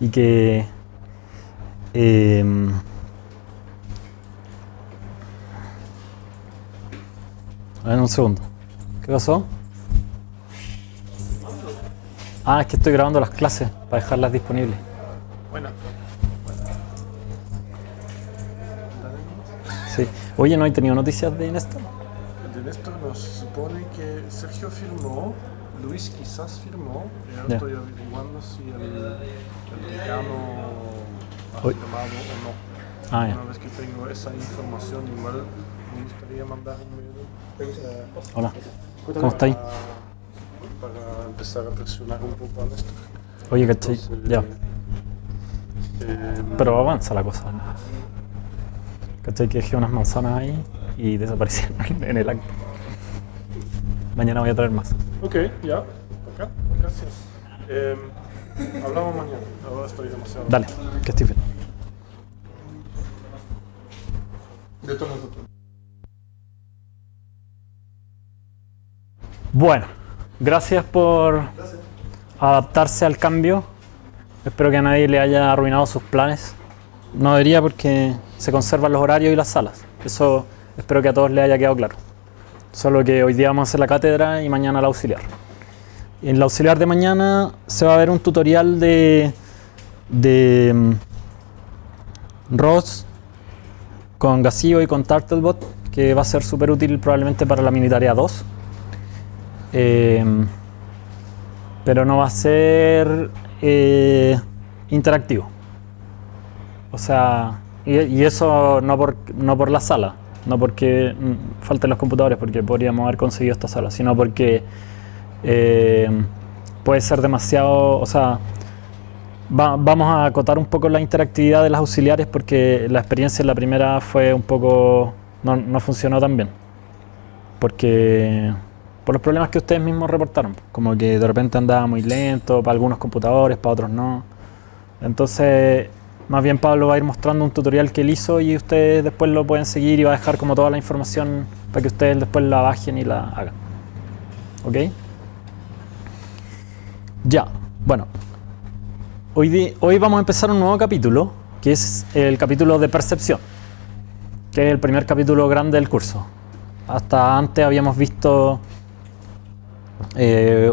y que eh, a ver, un segundo. ¿Qué pasó? Ah, es que estoy grabando las clases para dejarlas disponibles. Bueno, Sí. Oye, ¿no he tenido noticias de Néstor? de Néstor nos supone que Sergio firmó, Luis quizás firmó, ya Ya. estoy averiguando si el decano ha Uy. firmado o no. Ah, ya. Una vez que tengo esa información, igual me gustaría mandar un mail Hola. ¿Cómo estáis? para empezar a presionar un poco a Néstor. Oye, ¿cachai? Entonces, Ya. eh, Pero avanza la cosa, ¿no? ¿Cachai? Que dejé unas manzanas ahí y desaparecieron en el acto. Mañana voy a traer más. Ok, ya, acá, gracias. Hablamos mañana, ahora estoy demasiado. Dale, que estoy bien. De todo modo. Bueno, gracias por adaptarse al cambio. Espero que a nadie le haya arruinado sus planes. No debería porque se conservan los horarios y las salas. Eso espero que a todos les haya quedado claro. Solo que hoy día vamos a hacer la cátedra y mañana la auxiliar. En la auxiliar de mañana se va a ver un tutorial de ROS con Gazio y con Turtlebot, que va a ser súper útil probablemente para la mini tarea 2. Pero no va a ser interactivo. O sea, y eso no por la sala, no porque falten los computadores, porque podríamos haber conseguido esta sala, sino porque puede ser demasiado, o sea, vamos a acotar un poco la interactividad de las auxiliares porque la experiencia en la primera fue un poco, no funcionó tan bien, porque por los problemas que ustedes mismos reportaron, como que de repente andaba muy lento para algunos computadores, para otros no. Entonces, más bien Pablo va a ir mostrando un tutorial que él hizo y ustedes después lo pueden seguir y va a dejar como toda la información para que ustedes después la bajen y la hagan. ¿Ok? Ya, bueno. Hoy vamos a empezar un nuevo capítulo, que es el capítulo de percepción, que es el primer capítulo grande del curso. Hasta antes habíamos visto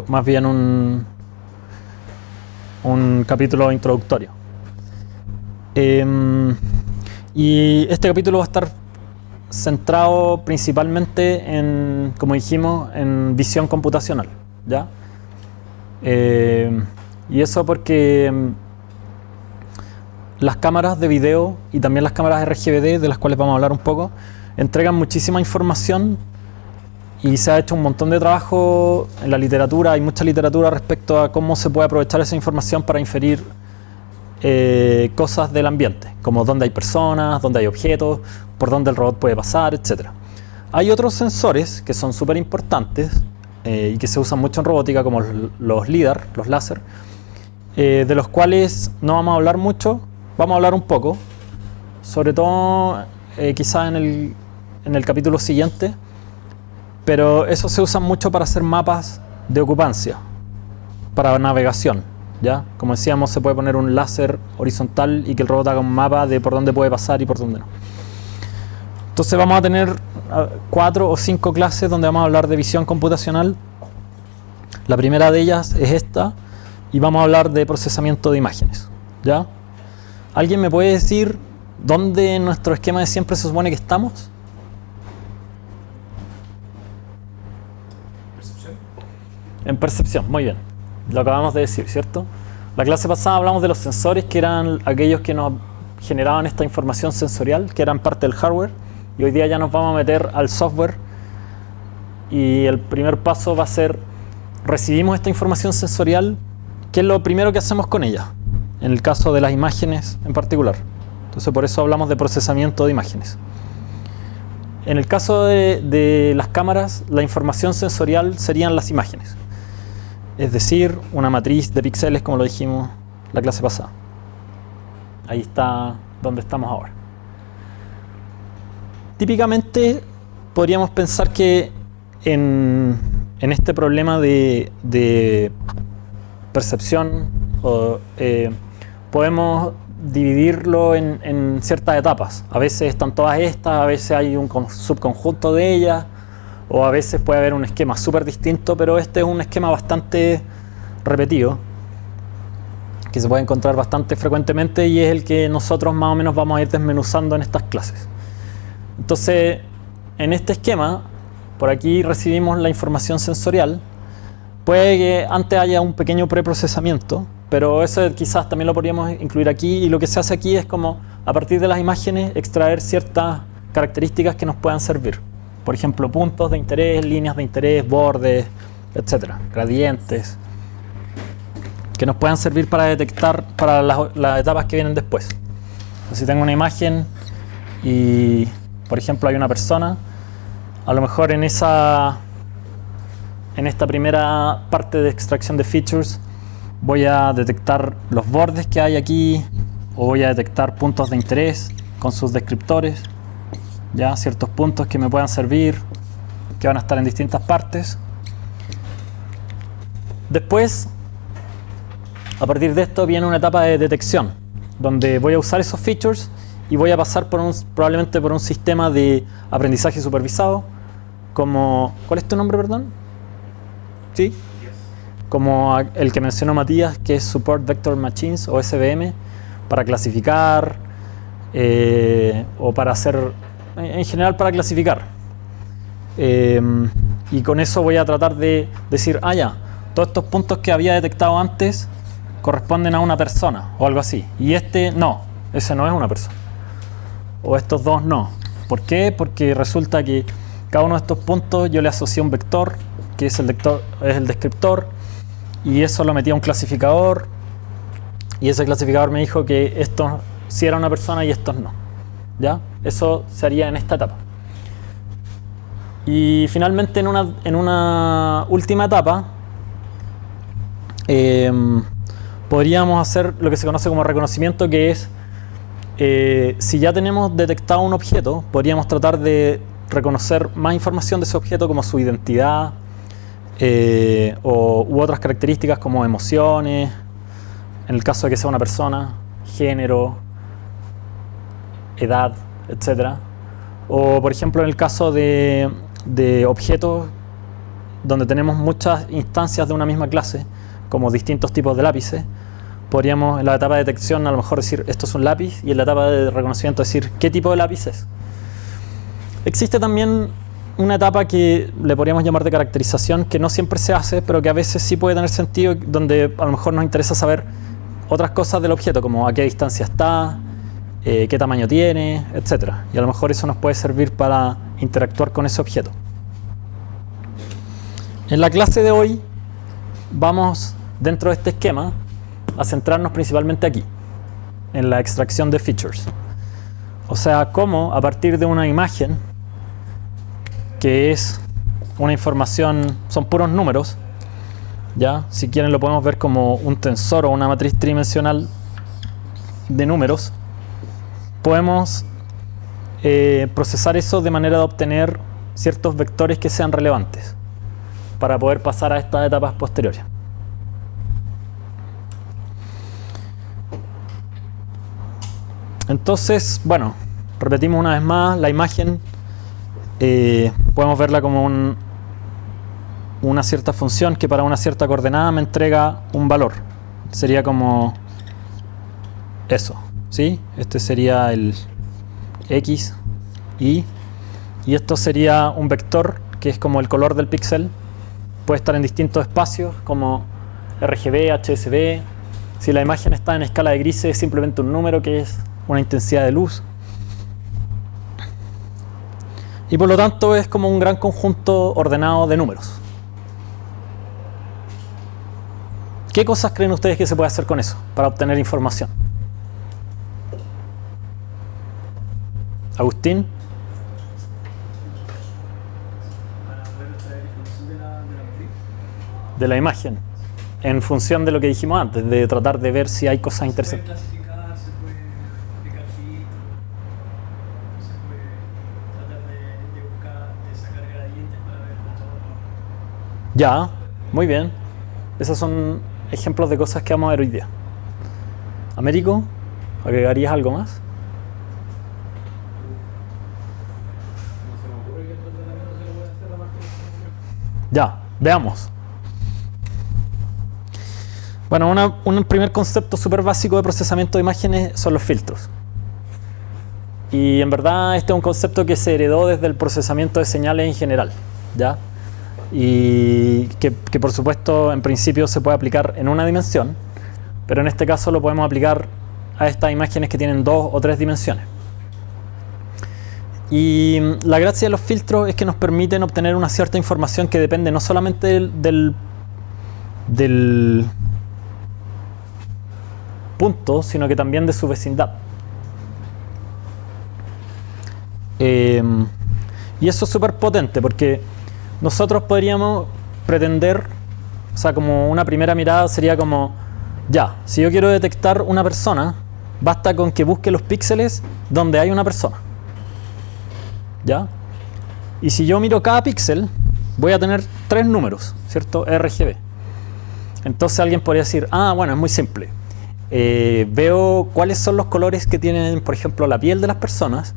más bien un capítulo introductorio. Y este capítulo va a estar centrado principalmente en, como dijimos, en visión computacional, ¿ya? Y eso porque las cámaras de video y también las cámaras RGBD, de las cuales vamos a hablar un poco, entregan muchísima información y se ha hecho un montón de trabajo en la literatura, hay mucha literatura respecto a cómo se puede aprovechar esa información para inferir cosas del ambiente, como dónde hay personas, dónde hay objetos, por dónde el robot puede pasar, etc. Hay otros sensores que son súper importantes y que se usan mucho en robótica, como los LIDAR, los láser, de los cuales no vamos a hablar mucho, vamos a hablar un poco, sobre todo quizás en el capítulo siguiente, pero eso se usa mucho para hacer mapas de ocupancia, para navegación. ¿Ya? Como decíamos, se puede poner un láser horizontal y que el robot haga un mapa de por dónde puede pasar y por dónde no. Entonces vamos a tener 4 o 5 clases donde vamos a hablar de visión computacional. La primera de ellas es esta y vamos a hablar de procesamiento de imágenes. ¿Ya? ¿Alguien me puede decir dónde en nuestro esquema de siempre se supone que estamos? ¿Percepción? En percepción, muy bien. Lo acabamos de decir, ¿cierto? La clase pasada hablamos de los sensores, que eran aquellos que nos generaban esta información sensorial, que eran parte del hardware, y hoy día ya nos vamos a meter al software, y el primer paso va a ser, recibimos esta información sensorial, ¿qué es lo primero que hacemos con ella? En el caso de las imágenes en particular. Entonces por eso hablamos de procesamiento de imágenes. En el caso de las cámaras, la información sensorial serían las imágenes. Es decir, una matriz de píxeles, como lo dijimos la clase pasada. Ahí está donde estamos ahora. Típicamente podríamos pensar que en este problema de percepción podemos dividirlo en ciertas etapas. A veces están todas estas, a veces hay un subconjunto de ellas, o a veces puede haber un esquema súper distinto, pero este es un esquema bastante repetido, que se puede encontrar bastante frecuentemente y es el que nosotros más o menos vamos a ir desmenuzando en estas clases. Entonces, en este esquema, por aquí recibimos la información sensorial. Puede que antes haya un pequeño preprocesamiento, pero eso quizás también lo podríamos incluir aquí, y lo que se hace aquí es como, a partir de las imágenes, extraer ciertas características que nos puedan servir. Por ejemplo, puntos de interés, líneas de interés, bordes, etcétera, gradientes, que nos puedan servir para detectar para las etapas que vienen después. Entonces, si tengo una imagen y, por ejemplo, hay una persona, a lo mejor en esta primera parte de extracción de features voy a detectar los bordes que hay aquí, o voy a detectar puntos de interés con sus descriptores, ya ciertos puntos que me puedan servir, que van a estar en distintas partes. Después, a partir de esto viene una etapa de detección, donde voy a usar esos features y voy a pasar probablemente por un sistema de aprendizaje supervisado, como... ¿Cuál es tu nombre, perdón? ¿Sí? Como el que mencionó Matías, que es Support Vector Machines, o SVM, para clasificar, o para hacer... En general para clasificar. Y con eso voy a tratar de decir, ya, todos estos puntos que había detectado antes corresponden a una persona, o algo así. Y este no, ese no es una persona. O estos dos no. ¿Por qué? Porque resulta que cada uno de estos puntos yo le asocié un vector, que es el descriptor, y eso lo metí a un clasificador, y ese clasificador me dijo que estos sí era una persona y estos no. ¿Ya? Eso se haría en esta etapa. Y finalmente en una última etapa podríamos hacer lo que se conoce como reconocimiento, que es si ya tenemos detectado un objeto, podríamos tratar de reconocer más información de ese objeto, como su identidad, u otras características como emociones, en el caso de que sea una persona, género, edad, etc. O por ejemplo en el caso de objetos donde tenemos muchas instancias de una misma clase, como distintos tipos de lápices, podríamos en la etapa de detección a lo mejor decir esto es un lápiz, y en la etapa de reconocimiento decir qué tipo de lápiz es. Existe también una etapa que le podríamos llamar de caracterización, que no siempre se hace, pero que a veces sí puede tener sentido, donde a lo mejor nos interesa saber otras cosas del objeto, como a qué distancia está, qué tamaño tiene, etc. Y a lo mejor eso nos puede servir para interactuar con ese objeto. En la clase de hoy vamos, dentro de este esquema, a centrarnos principalmente aquí, en la extracción de features. O sea, cómo a partir de una imagen, que es una información, son puros números, ¿ya? Si quieren lo podemos ver como un tensor o una matriz tridimensional de números. Podemos procesar eso de manera de obtener ciertos vectores que sean relevantes para poder pasar a estas etapas posteriores. Entonces, bueno, repetimos una vez más, la imagen podemos verla como una cierta función que para una cierta coordenada me entrega un valor. Sería como eso, ¿sí? Este sería el X, Y, y esto sería un vector que es como el color del píxel. Puede estar en distintos espacios como RGB, HSV. Si la imagen está en escala de grises, es simplemente un número que es una intensidad de luz. Y por lo tanto es como un gran conjunto ordenado de números. ¿Qué cosas creen ustedes que se puede hacer con eso para obtener información? Agustín. De la imagen, en función de lo que dijimos antes, de tratar de ver si hay cosas interesantes. Se puede clasificar, se puede aplicar filtros, se puede tratar de buscar, de sacar gradientes para ver la forma. Ya, muy bien. Esos son ejemplos de cosas que vamos a ver hoy día. Américo, ¿agregarías algo más? No se me ocurre que el tratamiento se lo pueda hacer aparte de eso. Ya, veamos. Bueno, un primer concepto súper básico de procesamiento de imágenes son los filtros. Y en verdad este es un concepto que se heredó desde el procesamiento de señales en general, ¿ya? Y que por supuesto en principio se puede aplicar en una dimensión, pero en este caso lo podemos aplicar a estas imágenes que tienen 2 o 3 dimensiones. Y la gracia de los filtros es que nos permiten obtener una cierta información que depende no solamente del punto, sino que también de su vecindad. Y eso es súper potente porque nosotros podríamos pretender, o sea, como una primera mirada sería como, ya, si yo quiero detectar una persona, basta con que busque los píxeles donde hay una persona. ¿Ya? Y si yo miro cada píxel, voy a tener 3 números, ¿cierto? RGB. Entonces alguien podría decir, ah, bueno, es muy simple. Veo cuáles son los colores que tienen, por ejemplo, la piel de las personas,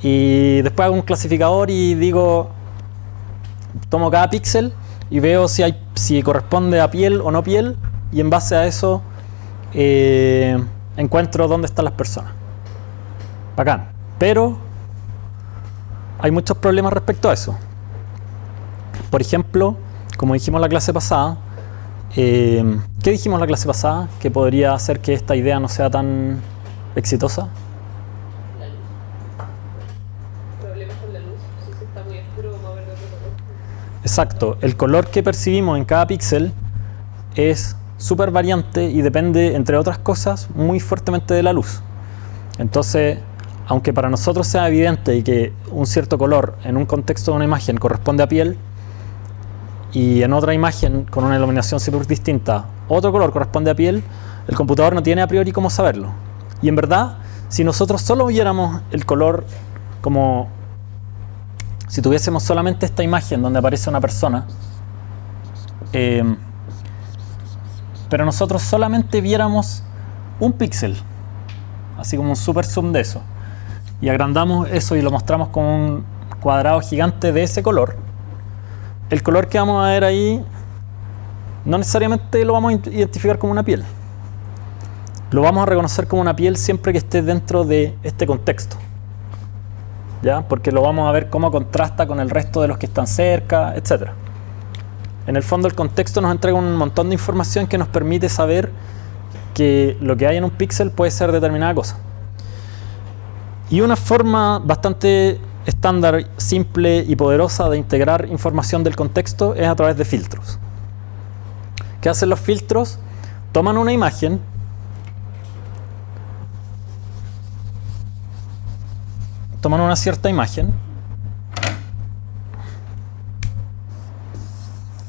y después hago un clasificador y digo, tomo cada píxel y veo si corresponde a piel o no piel, y en base a eso encuentro dónde están las personas. Bacán. Pero hay muchos problemas respecto a eso. Por ejemplo, como dijimos en la clase pasada, ¿qué dijimos en la clase pasada que podría hacer que esta idea no sea tan exitosa? La luz. Problemas con la luz. Si está muy oscuro, vamos a ver de otro color. Exacto. El color que percibimos en cada píxel es súper variante y depende, entre otras cosas, muy fuertemente de la luz. Entonces, aunque para nosotros sea evidente y que un cierto color en un contexto de una imagen corresponde a piel, y en otra imagen con una iluminación súper distinta otro color corresponde a piel, el computador no tiene a priori cómo saberlo. Y en verdad, si nosotros solo viéramos el color como si tuviésemos solamente esta imagen donde aparece una persona, pero nosotros solamente viéramos un píxel, así como un super zoom de eso, y agrandamos eso y lo mostramos como un cuadrado gigante de ese color, el color que vamos a ver ahí no necesariamente lo vamos a identificar como una piel. Lo vamos a reconocer como una piel siempre que esté dentro de este contexto, ¿ya? Porque lo vamos a ver cómo contrasta con el resto de los que están cerca, etc. En el fondo el contexto nos entrega un montón de información que nos permite saber que lo que hay en un píxel puede ser determinada cosa. Y una forma bastante estándar, simple y poderosa de integrar información del contexto es a través de filtros. ¿Qué hacen los filtros? Toman una imagen, toman una cierta imagen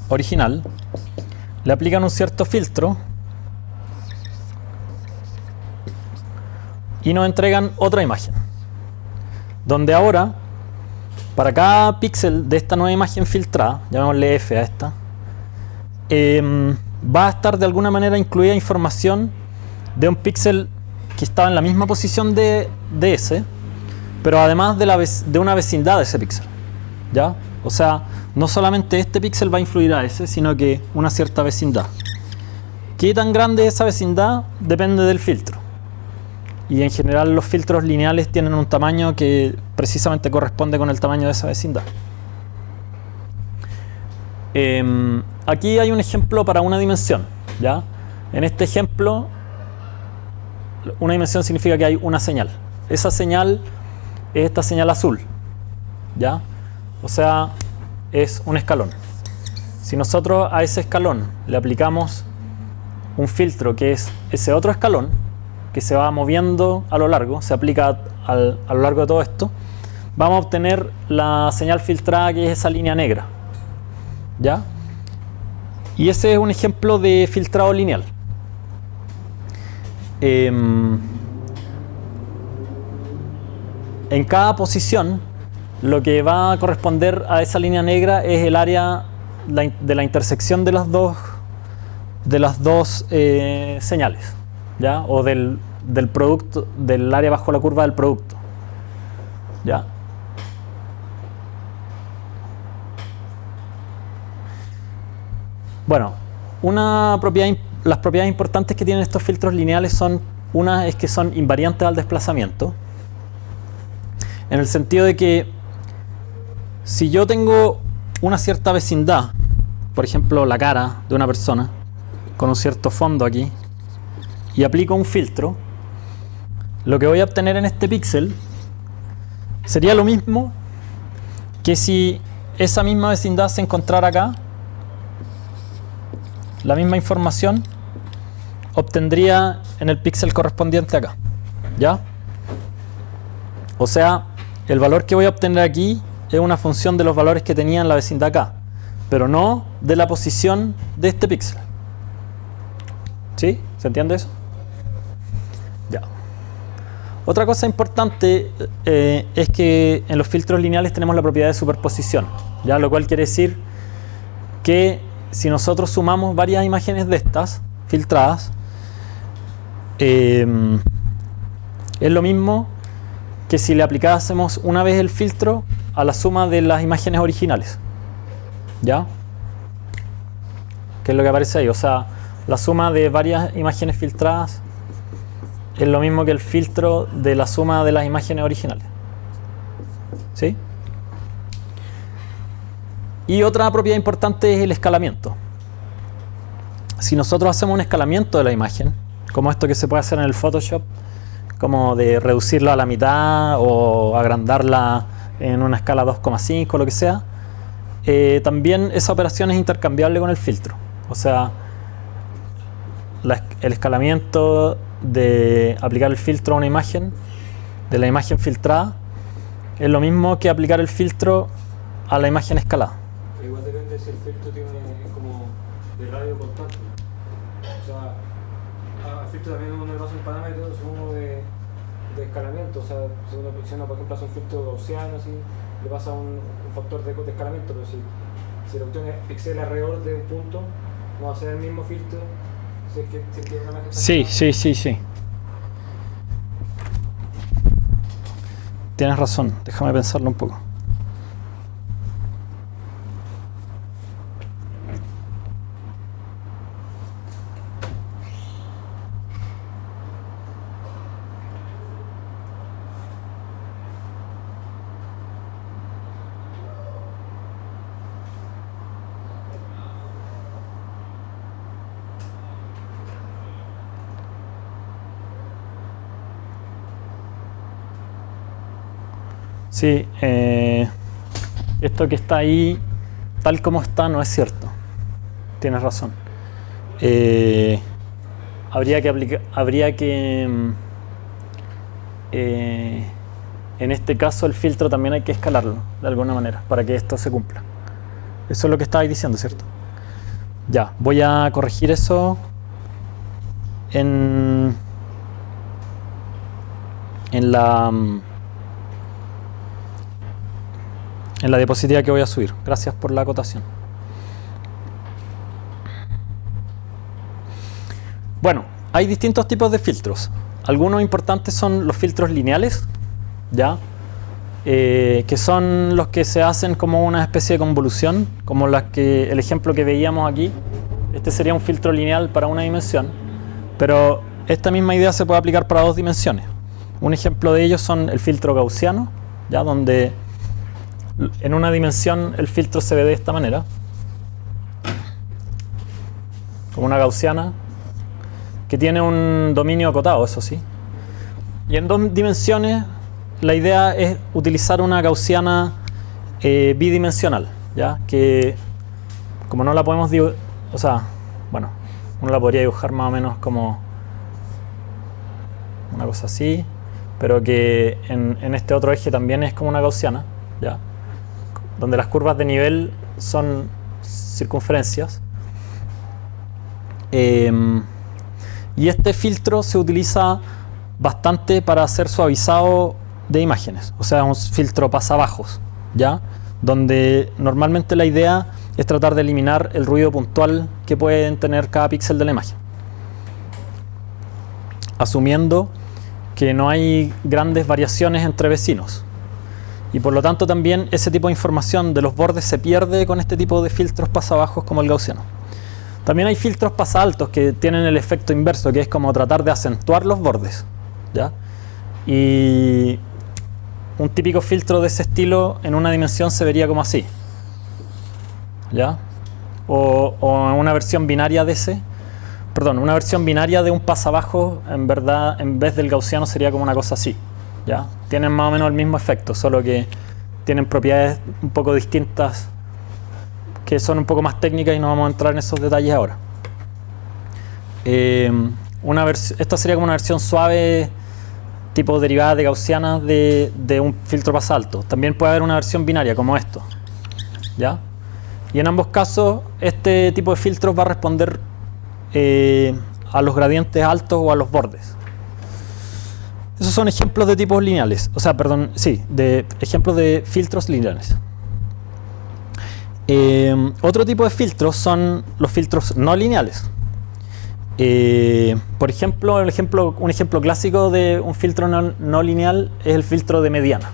original, le aplican un cierto filtro y nos entregan otra imagen, donde ahora para cada píxel de esta nueva imagen filtrada, llamémosle F a esta, va a estar de alguna manera incluida información de un píxel que estaba en la misma posición de ese, pero además de una vecindad de ese píxel, ¿ya? O sea, no solamente este píxel va a influir a ese, sino que una cierta vecindad. ¿Qué tan grande es esa vecindad? Depende del filtro. Y en general los filtros lineales tienen un tamaño que precisamente corresponde con el tamaño de esa vecindad. Aquí hay un ejemplo para una dimensión, ¿ya? En este ejemplo, una dimensión significa que hay una señal. Esa señal es esta señal azul, ¿ya? O sea, es un escalón. Si nosotros a ese escalón le aplicamos un filtro que es ese otro escalón, que se va moviendo a lo largo, se aplica a lo largo de todo esto, vamos a obtener la señal filtrada, que es esa línea negra, ¿ya? Y ese es un ejemplo de filtrado lineal. En cada posición, lo que va a corresponder a esa línea negra es el área de la intersección de las dos señales, ¿ya? O del producto, del área bajo la curva del producto, ¿ya? Bueno, las propiedades importantes que tienen estos filtros lineales son, una es que son invariantes al desplazamiento, en el sentido de que si yo tengo una cierta vecindad, por ejemplo la cara de una persona, con un cierto fondo aquí, y aplico un filtro, lo que voy a obtener en este píxel sería lo mismo que si esa misma vecindad se encontrara acá. La misma información obtendría en el píxel correspondiente acá, ¿ya? O sea, el valor que voy a obtener aquí es una función de los valores que tenía en la vecindad acá, pero no de la posición de este píxel. ¿Sí? ¿Se entiende eso? Ya. Otra cosa importante es que en los filtros lineales tenemos la propiedad de superposición, ¿ya? Lo cual quiere decir que si nosotros sumamos varias imágenes de estas filtradas, es lo mismo que si le aplicásemos una vez el filtro a la suma de las imágenes originales, ¿ya? Que es lo que aparece ahí. O sea, la suma de varias imágenes filtradas es lo mismo que el filtro de la suma de las imágenes originales, ¿sí? Y otra propiedad importante es el escalamiento. Si nosotros hacemos un escalamiento de la imagen, como esto que se puede hacer en el Photoshop, como de reducirla a la mitad o agrandarla en una escala 2,5 o lo que sea, también esa operación es intercambiable con el filtro. O sea, el escalamiento de aplicar el filtro a una imagen, de la imagen filtrada, es lo mismo que aplicar el filtro a la imagen escalada. Igual depende si el filtro tiene como de radio constante. O sea, al filtro también uno le pasa un parámetro según de escalamiento. O sea, si uno, por ejemplo, hace un filtro gaussiano, así, le pasa un factor de escalamiento. Pero si la cuestión es píxeles alrededor de un punto, no va a ser el mismo filtro. Si es que tiene una imagen. Sí. Tienes razón, déjame pensarlo un poco. Sí, esto que está ahí, tal como está, no es cierto. Tienes razón. Habría que en este caso el filtro también hay que escalarlo de alguna manera para que esto se cumpla. Eso es lo que estabais diciendo, ¿cierto? Ya, voy a corregir eso en la diapositiva que voy a subir. Gracias por la acotación. Bueno, hay distintos tipos de filtros. Algunos importantes son los filtros lineales, ¿ya? Que son los que se hacen como una especie de convolución, como el ejemplo que veíamos aquí. Este sería un filtro lineal para una dimensión, pero esta misma idea se puede aplicar para dos dimensiones. Un ejemplo de ellos son el filtro gaussiano, ¿ya? Donde en una dimensión el filtro se ve de esta manera, como una gaussiana, que tiene un dominio acotado, eso sí. Y en dos dimensiones la idea es utilizar una gaussiana bidimensional, ¿ya? Que como no la podemos dibujar, o sea, bueno, uno la podría dibujar más o menos como una cosa así, pero que en este otro eje también es como una gaussiana, ¿ya? Donde las curvas de nivel son circunferencias. Y este filtro se utiliza bastante para hacer suavizado de imágenes. O sea, un filtro pasabajos, ¿ya? Donde normalmente la idea es tratar de eliminar el ruido puntual que pueden tener cada píxel de la imagen. asumiendo que no hay grandes variaciones entre vecinos. Y por lo tanto también ese tipo de información de los bordes se pierde con este tipo de filtros pasabajos como el gaussiano. También hay filtros pasaltos que tienen el efecto inverso, que es como tratar de acentuar los bordes, ¿ya? Y un típico filtro de ese estilo en una dimensión se vería como así, ¿ya? O una versión binaria de ese, perdón, una versión binaria de un pasabajo, en verdad, en vez del gaussiano sería como una cosa así, ¿ya? Tienen más o menos el mismo efecto, solo que tienen propiedades un poco distintas que son un poco más técnicas y no vamos a entrar en esos detalles ahora. Esta sería como una versión suave, tipo derivada de gaussiana de un filtro pasalto. También puede haber una versión binaria como esto, ¿ya? Y en ambos casos este tipo de filtros va a responder a los gradientes altos o a los bordes. Esos son ejemplos de tipos lineales, o sea, perdón, sí, de ejemplos de filtros lineales. Otro tipo de filtros son los filtros no lineales. Por ejemplo, un ejemplo clásico de un filtro no lineal es el filtro de mediana.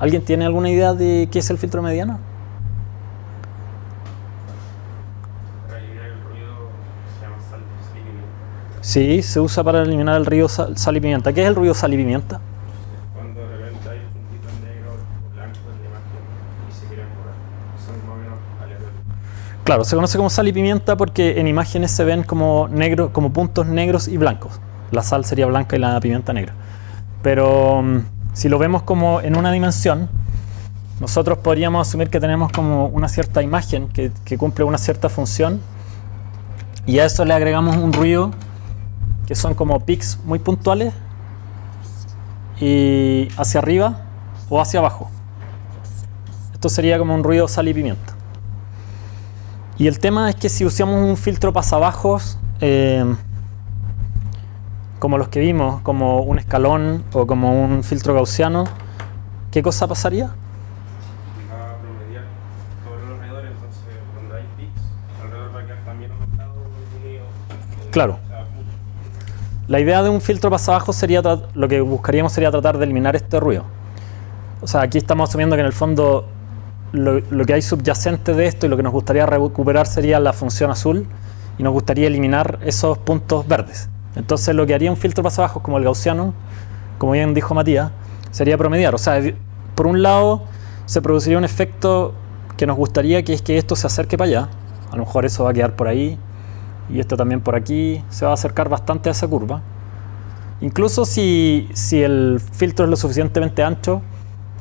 ¿Alguien tiene alguna idea de qué es el filtro de mediana? Para eliminar el ruido se llama sal y pimienta. Sí, se usa para eliminar el ruido sal y pimienta. ¿Qué es el ruido sal y pimienta? Cuando de repente hay puntitos negros o blancos en la imagen y se quieren borrar. Son más o menos aleatorios. Claro, se conoce como sal y pimienta porque en imágenes se ven como puntos negros y blancos. La sal sería blanca y la pimienta negra. Pero si lo vemos como en una dimensión, nosotros podríamos asumir que tenemos como una cierta imagen que cumple una cierta función y a eso le agregamos un ruido que son como pics muy puntuales y hacia arriba o hacia abajo. Esto sería como un ruido sal y pimienta. Y el tema es que si usamos un filtro pasabajos como los que vimos, como un escalón o como un filtro gaussiano, ¿qué cosa pasaría? Va a promediar sobre los alrededores, entonces cuando hay pics, alrededor va a quedar también aumentado el ruido. Claro. O sea, mucho. La idea de un filtro pasabajos sería, lo que buscaríamos sería tratar de eliminar este ruido. O sea, aquí estamos asumiendo que en el fondo lo que hay subyacente de esto y lo que nos gustaría recuperar sería la función azul y nos gustaría eliminar esos puntos verdes. Entonces lo que haría un filtro pasabajos como el gaussiano, como bien dijo Matías, sería promediar. O sea, por un lado se produciría un efecto que nos gustaría, que es que esto se acerque para allá. A lo mejor eso va a quedar por ahí y esto también por aquí. Se va a acercar bastante a esa curva. Incluso si el filtro es lo suficientemente ancho,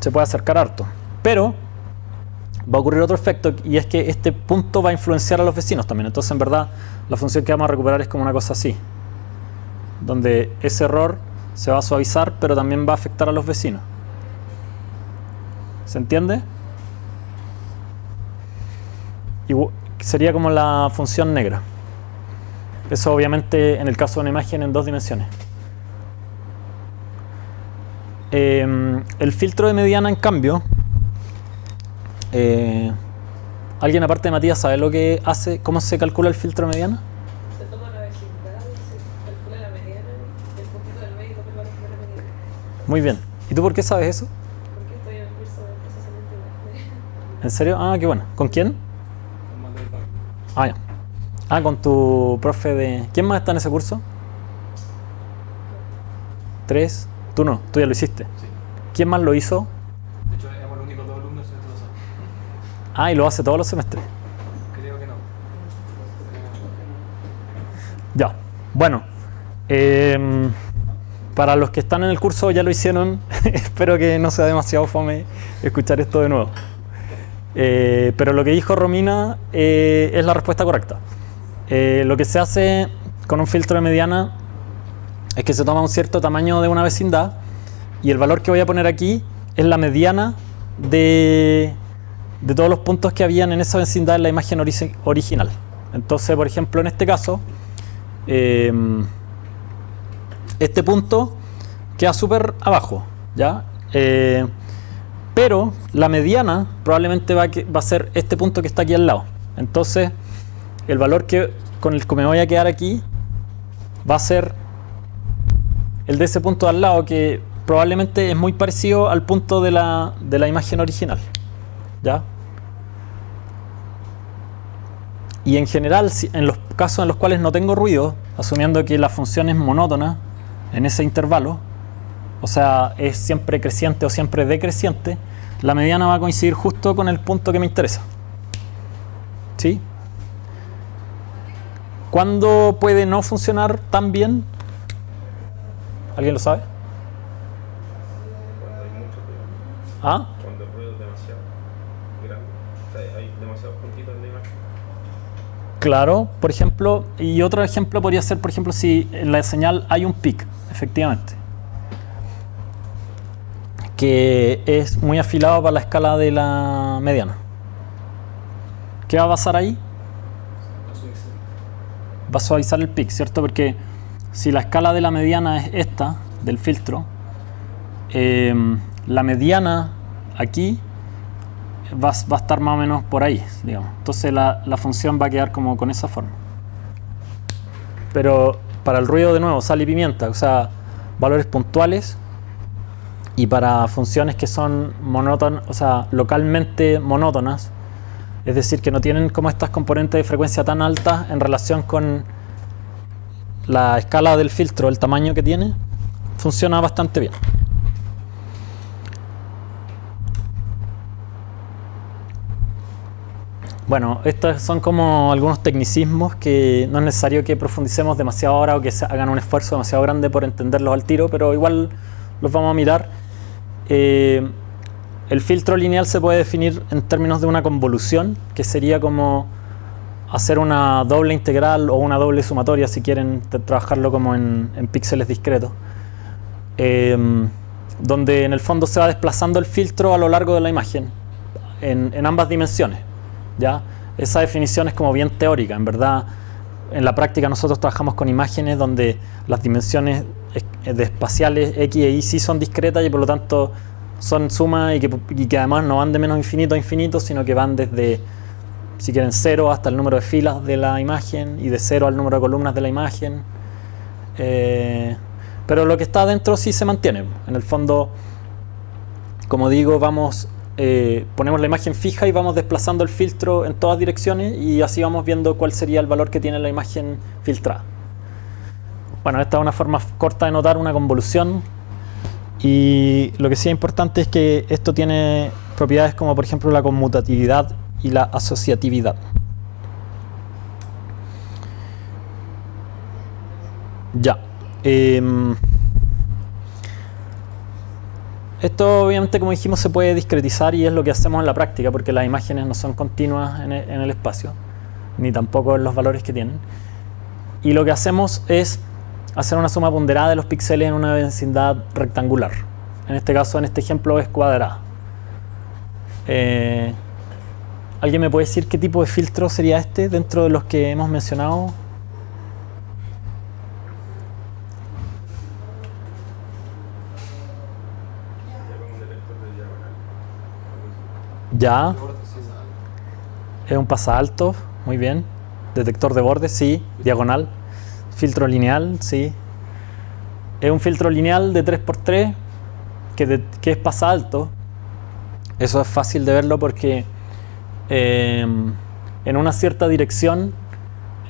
se puede acercar harto. Pero va a ocurrir otro efecto y es que este punto va a influenciar a los vecinos también. Entonces, en verdad, la función que vamos a recuperar es como una cosa así, donde ese error se va a suavizar, pero también va a afectar a los vecinos. ¿Se entiende? Sería como la función negra. Eso obviamente en el caso de una imagen en 2 dimensiones. El filtro de mediana, en cambio, ¿alguien aparte de Matías sabe lo que hace? ¿Cómo se calcula el filtro de mediana? Se toma la vecindad y se calcula la mediana y el puntito del medio también va a calcular la mediana. Muy bien. ¿Y tú por qué sabes eso? Porque estoy en el curso de procesamiento igual. ¿En serio? Ah, qué bueno. ¿Con quién? Con Manuel Vargas. Ah, ya. Ah, con tu profe de... ¿Quién más está en ese curso? 3. Tú no, tú ya lo hiciste. Sí. ¿Quién más lo hizo? De hecho, éramos los únicos 2 alumnos en este pasado. Ah, y lo hace todos los semestres. Creo que no. Ya. Bueno. Para los que están en el curso ya lo hicieron. Espero que no sea demasiado fome escuchar esto de nuevo. Pero lo que dijo Romina es la respuesta correcta. Lo que se hace con un filtro de mediana es que se toma un cierto tamaño de una vecindad y el valor que voy a poner aquí es la mediana de todos los puntos que habían en esa vecindad en la imagen original. Entonces, por ejemplo, en este caso, este punto queda súper abajo, ¿ya? Pero la mediana probablemente va a ser este punto que está aquí al lado. Entonces, el valor con el que me voy a quedar aquí va a ser el de ese punto de al lado, que probablemente es muy parecido al punto de la imagen original. ¿Ya? Y en general, en los casos en los cuales no tengo ruido, asumiendo que la función es monótona en ese intervalo, o sea, es siempre creciente o siempre decreciente, la mediana va a coincidir justo con el punto que me interesa. ¿Sí? ¿Cuándo puede no funcionar tan bien? ¿Alguien lo sabe? Cuando hay mucho ruido. ¿Ah? Cuando el ruido es demasiado grande. O sea, hay demasiados puntitos en la imagen. Claro, por ejemplo, y otro ejemplo podría ser, por ejemplo, si en la señal hay un pic, efectivamente, que es muy afilado para la escala de la mediana. ¿Qué va a pasar ahí? Va a suavizar el pic, ¿cierto? Porque si la escala de la mediana es esta, del filtro, la mediana aquí va a estar más o menos por ahí, digamos. Entonces la función va a quedar como con esa forma. Pero para el ruido, de nuevo, sal y pimienta, o sea, valores puntuales, y para funciones que son monótonas, o sea, localmente monótonas, es decir, que no tienen como estas componentes de frecuencia tan altas en relación con la escala del filtro, el tamaño que tiene, funciona bastante bien. Bueno, estos son como algunos tecnicismos que no es necesario que profundicemos demasiado ahora o que se hagan un esfuerzo demasiado grande por entenderlos al tiro, pero igual los vamos a mirar. El filtro lineal se puede definir en términos de una convolución, que sería como hacer una doble integral o una doble sumatoria, si quieren trabajarlo como en píxeles discretos, donde en el fondo se va desplazando el filtro a lo largo de la imagen, en ambas dimensiones. ¿Ya? Esa definición es como bien teórica. En verdad, en la práctica nosotros trabajamos con imágenes donde las dimensiones de espaciales X e Y sí son discretas y por lo tanto son sumas y que además no van de menos infinito a infinito, sino que van desde, si quieren, 0 hasta el número de filas de la imagen y de 0 al número de columnas de la imagen. Pero lo que está adentro sí se mantiene. En el fondo, como digo, ponemos la imagen fija y vamos desplazando el filtro en todas direcciones y así vamos viendo cuál sería el valor que tiene la imagen filtrada. Bueno, esta es una forma corta de notar una convolución, y lo que sí es importante es que esto tiene propiedades como, por ejemplo, la conmutatividad y la asociatividad. Ya. Esto obviamente, como dijimos, se puede discretizar y es lo que hacemos en la práctica, porque las imágenes no son continuas en el espacio, ni tampoco en los valores que tienen. Y lo que hacemos es hacer una suma ponderada de los píxeles en una vecindad rectangular. En este caso, en este ejemplo, es cuadrada. ¿Alguien me puede decir qué tipo de filtro sería este dentro de los que hemos mencionado? Ya. Es un pasalto, muy bien. Detector de bordes, sí. Diagonal. Filtro lineal, sí. Es un filtro lineal de 3×3 que es pasalto. Eso es fácil de verlo porque en una cierta dirección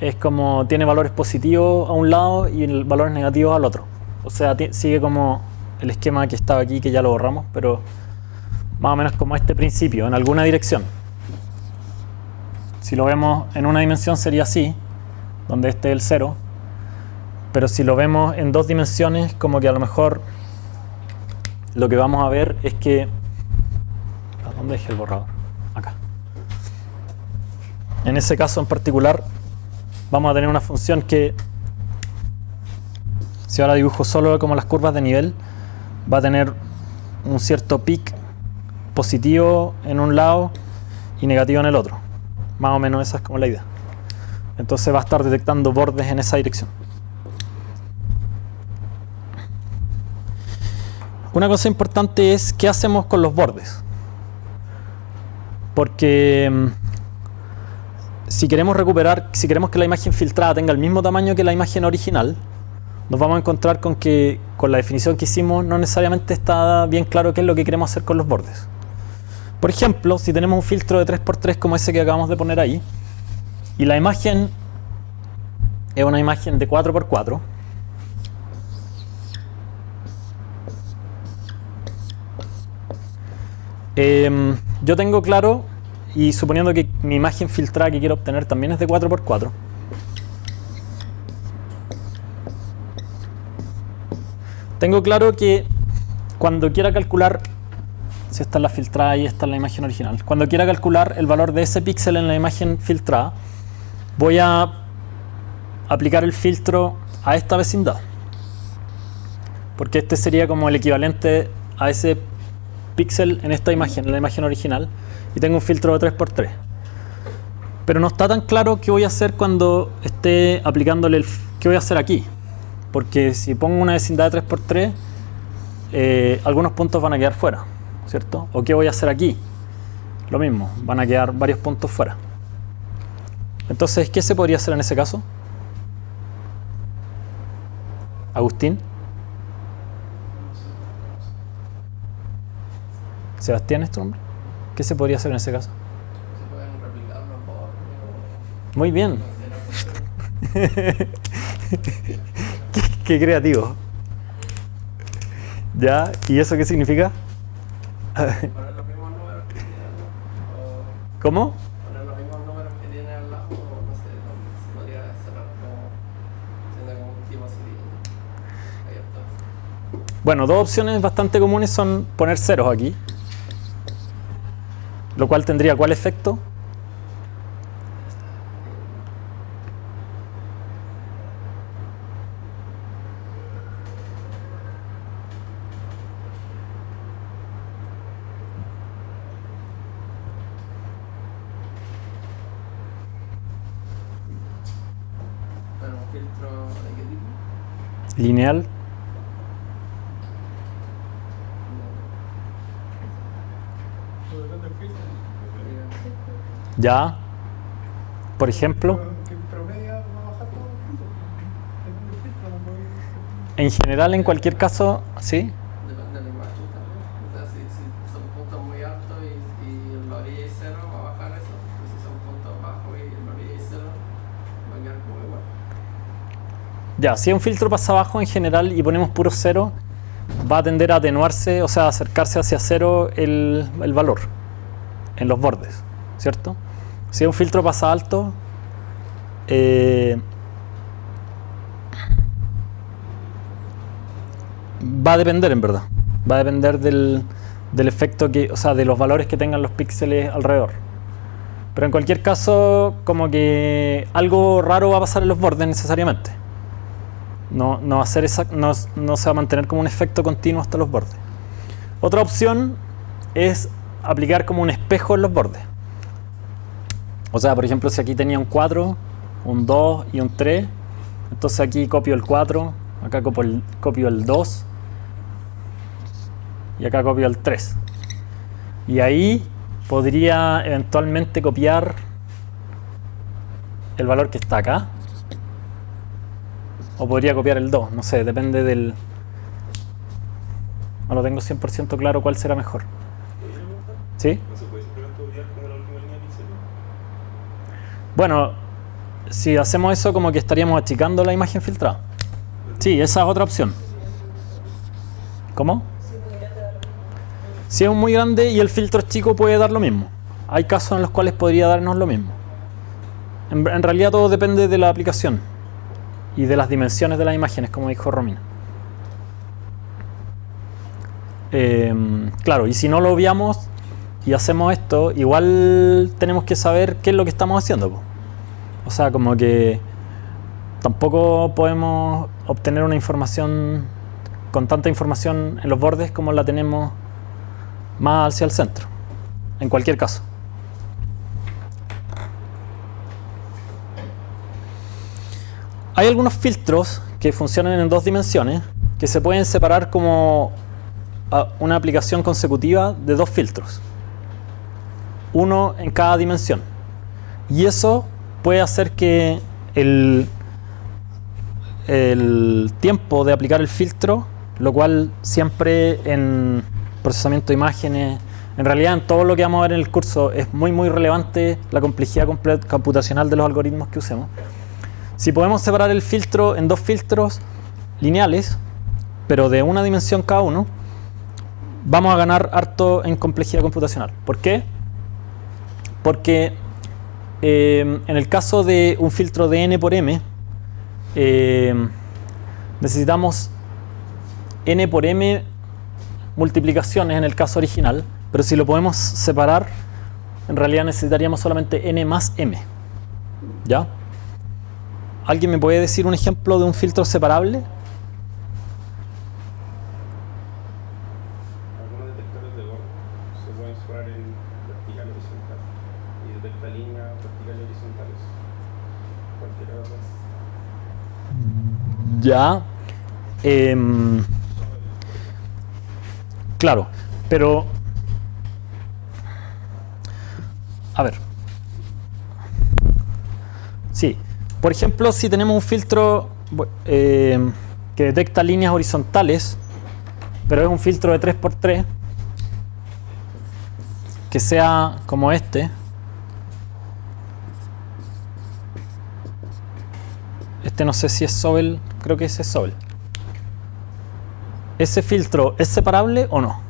es como tiene valores positivos a un lado y valores negativos al otro. O sea, sigue como el esquema que estaba aquí, que ya lo borramos, pero más o menos como este principio, en alguna dirección. Si lo vemos en una dimensión sería así, donde este es el 0, pero si lo vemos en dos dimensiones, como que a lo mejor lo que vamos a ver es que... ¿A dónde dejé el borrador? Acá. En ese caso en particular vamos a tener una función que, si ahora dibujo solo como las curvas de nivel, va a tener un cierto pic positivo en un lado y negativo en el otro. Más o menos esa es como la idea. Entonces va a estar detectando bordes en esa dirección. Una cosa importante es qué hacemos con los bordes. Porque si queremos que la imagen filtrada tenga el mismo tamaño que la imagen original, nos vamos a encontrar con que con la definición que hicimos no necesariamente está bien claro qué es lo que queremos hacer con los bordes. Por ejemplo, si tenemos un filtro de 3×3 como ese que acabamos de poner ahí, y la imagen es una imagen de 4×4, yo tengo claro, y suponiendo que mi imagen filtrada que quiero obtener también es de 4×4, tengo claro que cuando quiera calcular, si esta es la filtrada y esta es la imagen original, cuando quiera calcular el valor de ese píxel en la imagen filtrada, voy a aplicar el filtro a esta vecindad, porque este sería como el equivalente a ese píxel en esta imagen, en la imagen original, y tengo un filtro de 3×3. Pero no está tan claro qué voy a hacer cuando esté aplicándole qué voy a hacer aquí, porque si pongo una vecindad de 3×3, algunos puntos van a quedar fuera, ¿cierto? ¿O qué voy a hacer aquí? Lo mismo, van a quedar varios puntos fuera. Entonces, ¿qué se podría hacer en ese caso? Agustín. Sebastián, ¿es tu nombre? ¿Qué se podría hacer en ese caso? Se pueden replicar los bordes. Muy bien. Qué creativo. ¿Ya? ¿Y eso qué significa? Poner los mismos números que tiene al lado. ¿Cómo? Poner los mismos números que tiene al lado. O no sé, se podría cerrar como siendo como un tipo así. Abierto. Bueno, dos opciones bastante comunes son poner ceros aquí. Lo cual tendría ¿cuál efecto? Bueno, un filtro de qué tipo. Lineal. Eso depende del filtro. Ya. Por ejemplo. Que promedia va a bajar todo el filtro. Depende del filtro, no puede- En general, en cualquier caso, ¿sí? Depende de la imagen también. O sea, si son puntos muy altos y la orilla es cero, va a bajar eso. Pero si son puntos bajos y la orilla es cero, va a quedar como igual. Ya, si un filtro pasa abajo en general y ponemos puro cero, va a tender a atenuarse, o sea, a acercarse hacia cero el valor en los bordes, ¿cierto? Si un filtro pasa alto, va a depender en verdad. Va a depender del efecto que, o sea, de los valores que tengan los píxeles alrededor. Pero en cualquier caso, como que algo raro va a pasar en los bordes necesariamente. No va a ser no se va a mantener como un efecto continuo hasta los bordes. Otra opción es aplicar como un espejo en los bordes. O sea, por ejemplo, si aquí tenía un 4, un 2 y un 3, entonces aquí copio el 4, acá copio el 2 y acá copio el 3. Y ahí podría eventualmente copiar el valor que está acá. O podría copiar el 2, no sé, depende del... No lo tengo 100% claro cuál será mejor. ¿Sí? ¿No se puede simplemente obviar como la última línea de píxeles? Bueno, si hacemos eso como que estaríamos achicando la imagen filtrada. Sí, esa es otra opción. ¿Cómo? Si es muy grande y el filtro es chico puede dar lo mismo. Hay casos en los cuales podría darnos lo mismo. En realidad todo depende de la aplicación y de las dimensiones de las imágenes, como dijo Romina. Claro, y si no lo obviamos y hacemos esto, igual tenemos que saber qué es lo que estamos haciendo, po. O sea, como que tampoco podemos obtener una información con tanta información en los bordes como la tenemos más hacia el centro, en cualquier caso. Hay algunos filtros que funcionan en dos dimensiones que se pueden separar como una aplicación consecutiva de dos filtros, uno en cada dimensión, y eso puede hacer que el tiempo de aplicar el filtro lo cual siempre en procesamiento de imágenes, en realidad en todo lo que vamos a ver en el curso, es muy muy relevante la complejidad computacional de los algoritmos que usemos. Si podemos separar el filtro en dos filtros lineales, pero de una dimensión cada uno, vamos a ganar harto en complejidad computacional. ¿Por qué? Porque en el caso de un filtro de n por m, necesitamos n por m multiplicaciones en el caso original, pero si lo podemos separar, en realidad necesitaríamos solamente n más m. ¿Ya? ¿Alguien me puede decir un ejemplo de un filtro separable? Algunos detectores de Borg se pueden separar en vertical y horizontal y detecta líneas verticales y horizontales. Cualquiera de los dos. Ya. Claro, pero a ver. Sí. Por ejemplo, si tenemos un filtro que detecta líneas horizontales, pero es un filtro de 3×3, que sea como este. Este no sé si es Sobel, creo que ese es Sobel. ¿Ese filtro es separable o no?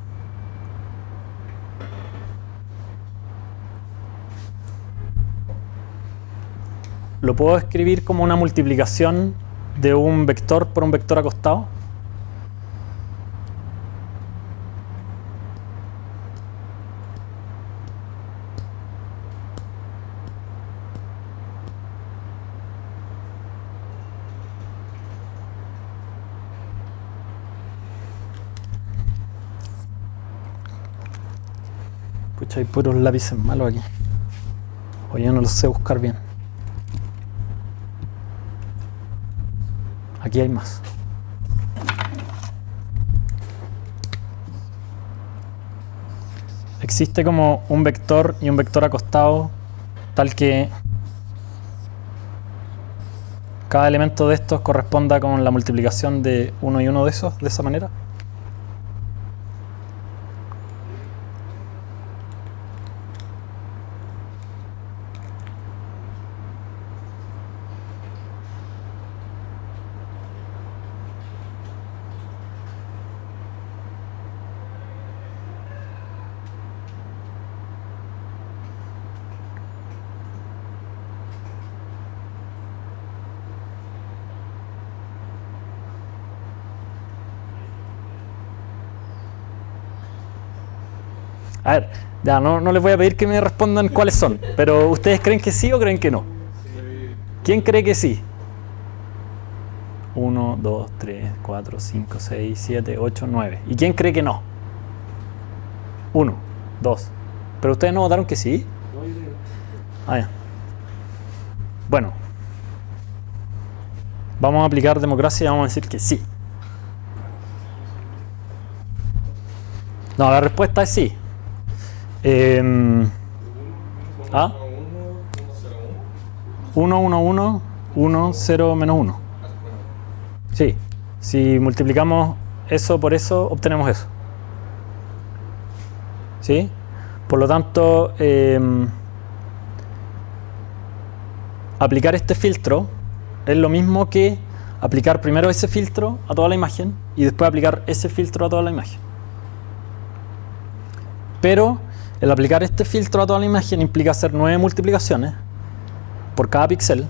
¿Lo puedo escribir como una multiplicación de un vector por un vector acostado? Pucha, hay puros lápices malos aquí. O yo no los sé buscar bien. Aquí hay más. Existe como un vector y un vector acostado, tal que cada elemento de estos corresponda con la multiplicación de uno y uno de esos, de esa manera. A ver, ya no les voy a pedir que me respondan cuáles son, pero ¿ustedes creen que sí o creen que no? ¿Quién cree que sí? 1, 2, 3, 4, 5, 6, 7, 8, 9. ¿Y quién cree que no? 1, 2. ¿Pero ustedes no votaron que sí? Ah, ya. Bueno. Vamos a aplicar democracia y vamos a decir que sí. No, la respuesta es sí. ¿Ah? 1, 1, 1, 1, 0, menos 1. Sí. Si multiplicamos eso por eso, obtenemos eso. ¿Sí? Por lo tanto, aplicar este filtro es lo mismo que aplicar primero ese filtro a toda la imagen y después aplicar ese filtro a toda la imagen. Pero el aplicar este filtro a toda la imagen implica hacer 9 multiplicaciones por cada píxel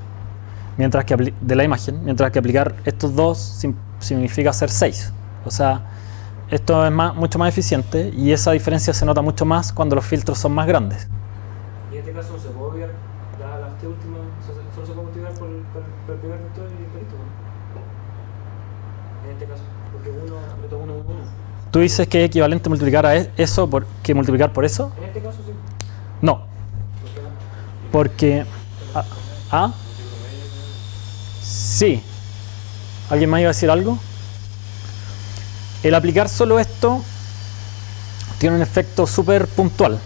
de la imagen, mientras que aplicar estos dos significa hacer 6. O sea, esto es mucho más eficiente y esa diferencia se nota mucho más cuando los filtros son más grandes. Y en este caso no se puede obviar las tres últimas, solo se puede multiplicar por el primer vector y el perito, ¿no? En este caso, porque meto 1, 1, 1. ¿Tú dices que es equivalente multiplicar a eso que multiplicar por eso? En este caso sí. No. ¿Por qué no? Porque... ¿Ah? Sí. ¿Alguien más iba a decir algo? El aplicar solo esto tiene un efecto súper puntual.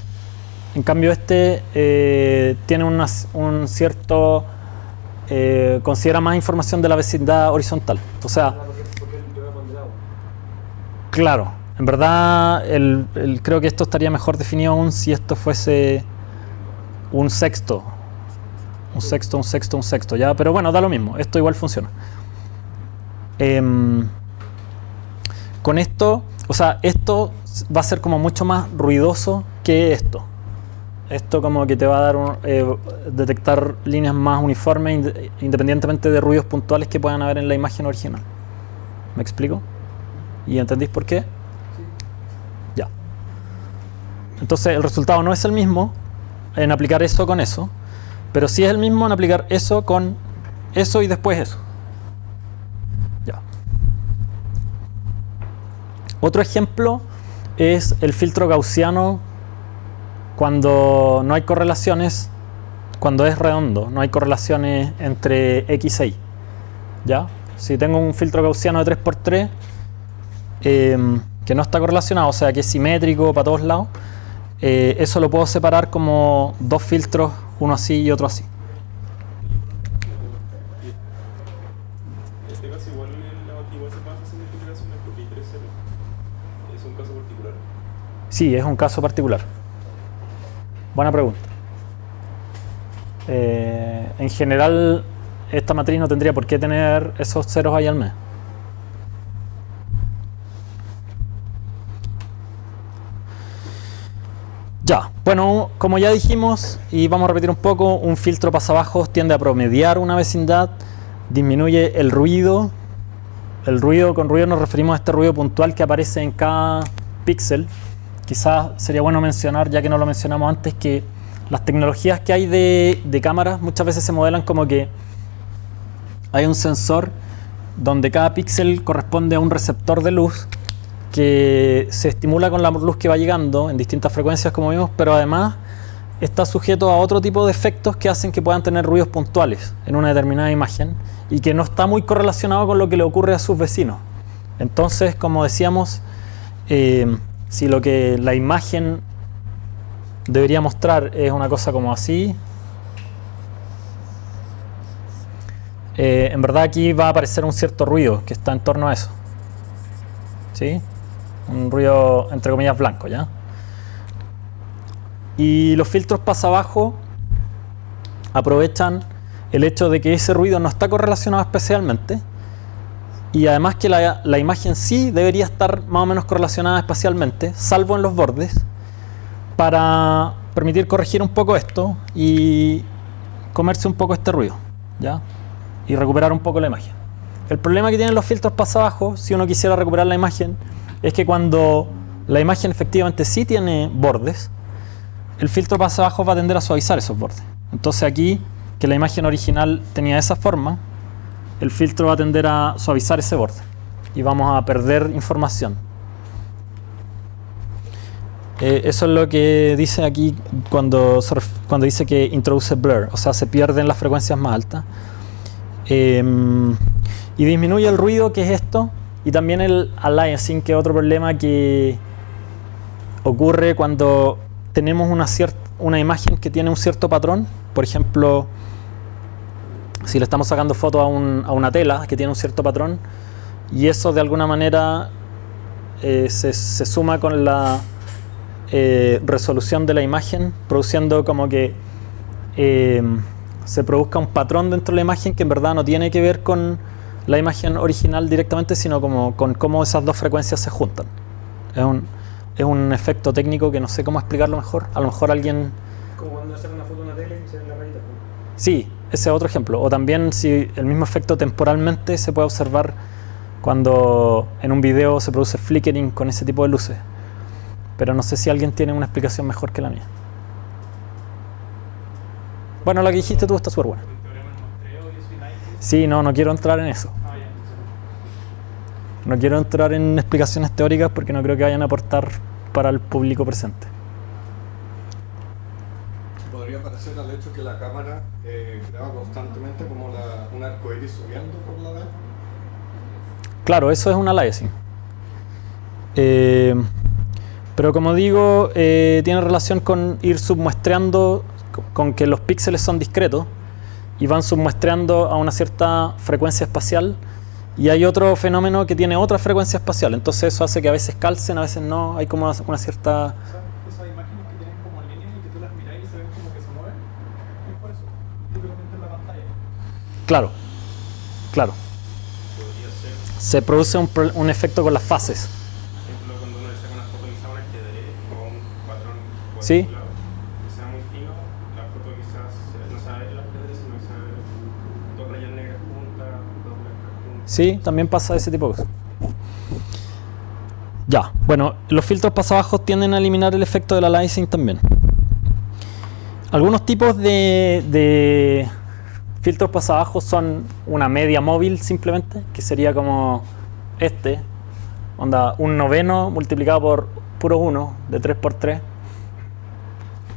En cambio tiene un cierto... considera más información de la vecindad horizontal. O sea... ¿Por qué el primer ponderado? Claro, en verdad creo que esto estaría mejor definido aún si esto fuese un sexto. Un sexto, ya, pero bueno, da lo mismo, esto igual funciona. Con esto, o sea, esto va a ser como mucho más ruidoso que esto. Esto como que te va a dar detectar líneas más uniformes independientemente de ruidos puntuales que puedan haber en la imagen original. ¿Me explico? ¿Y entendís por qué? Ya. Entonces el resultado no es el mismo en aplicar eso con eso, pero sí es el mismo en aplicar eso con eso y después eso. Ya. Otro ejemplo es el filtro gaussiano cuando no hay correlaciones, cuando es redondo, no hay correlaciones entre X e Y. ¿Ya? Si tengo un filtro gaussiano de 3×3 que no está correlacionado, o sea que es simétrico para todos lados, eso lo puedo separar como dos filtros, uno así y otro así. En este caso igual se pasa sin multiplicaciones porque hay 3 ceros. ¿Es un caso particular? Sí, es un caso particular. Buena pregunta. En general, esta matriz no tendría por qué tener esos ceros ahí al medio. Ya, bueno, como ya dijimos, y vamos a repetir un poco, un filtro pasabajos tiende a promediar una vecindad, disminuye el ruido. El ruido, con ruido nos referimos a este ruido puntual que aparece en cada píxel. Quizás sería bueno mencionar, ya que no lo mencionamos antes, que las tecnologías que hay de cámaras muchas veces se modelan como que hay un sensor donde cada píxel corresponde a un receptor de luz que se estimula con la luz que va llegando en distintas frecuencias, como vimos, pero además está sujeto a otro tipo de efectos que hacen que puedan tener ruidos puntuales en una determinada imagen y que no está muy correlacionado con lo que le ocurre a sus vecinos. Entonces, como decíamos, si lo que la imagen debería mostrar es una cosa como así, en verdad aquí va a aparecer un cierto ruido que está en torno a eso. ¿Sí? Un ruido entre comillas blanco, ¿ya? Y los filtros pasabajo aprovechan el hecho de que ese ruido no está correlacionado especialmente y además que la imagen sí debería estar más o menos correlacionada espacialmente, salvo en los bordes, para permitir corregir un poco esto y comerse un poco este ruido, ¿ya? Y recuperar un poco la imagen. El problema que tienen los filtros pasabajo, si uno quisiera recuperar la imagen, es que cuando la imagen efectivamente sí tiene bordes, el filtro pasabajo va a tender a suavizar esos bordes. Entonces aquí, que la imagen original tenía esa forma, el filtro va a tender a suavizar ese borde y vamos a perder información. Eso es lo que dice aquí cuando dice que introduce blur, o sea, se pierden las frecuencias más altas. Y disminuye el ruido, que es esto, y también el aliasing, que es otro problema que ocurre cuando tenemos una imagen que tiene un cierto patrón. Por ejemplo, si le estamos sacando fotos a una tela que tiene un cierto patrón, y eso de alguna manera se suma con la resolución de la imagen, produciendo como que se produzca un patrón dentro de la imagen que en verdad no tiene que ver con la imagen original directamente, sino como con cómo esas dos frecuencias se juntan. Es un efecto técnico que no sé cómo explicarlo mejor. A lo mejor alguien... Como cuando saca una foto de una tele y se ve la rayita. Sí, ese es otro ejemplo. O también si el mismo efecto temporalmente se puede observar cuando en un video se produce flickering con ese tipo de luces. Pero no sé si alguien tiene una explicación mejor que la mía. Bueno, la que dijiste tú está súper buena. Sí, no quiero entrar en eso. No quiero entrar en explicaciones teóricas porque no creo que vayan a aportar para el público presente. Podría parecer al hecho que la cámara graba constantemente como un arcoíris subiendo por la vez. Claro, eso es un aliasing. Pero como digo, tiene relación con ir submuestreando, con que los píxeles son discretos y van submuestreando a una cierta frecuencia espacial Y hay otro fenómeno que tiene otra frecuencia espacial, entonces eso hace que a veces calcen, a veces no, hay como una cierta... Esas imágenes que tienen como líneas y que tú las miras y se ven como que se mueven, es por eso, típicamente en la pantalla. Claro, claro. Podría ser, Se produce un efecto con las fases. por ejemplo, cuando uno le saca una foto quizá a un ajedrez o a un patrón Sí. cuadriculado, que sea muy fino, la foto quizás no se va a ver el ajedrez, sino que se va a ver dos rayas negras juntas, dos blancas juntas. Sí, también pasa ese tipo de cosas. Ya, bueno, los filtros pasabajos tienden a eliminar el efecto del aliasing también. Algunos tipos de filtros pasabajos son una media móvil simplemente, que sería como este, onda, un noveno multiplicado por puro 1 de 3×3.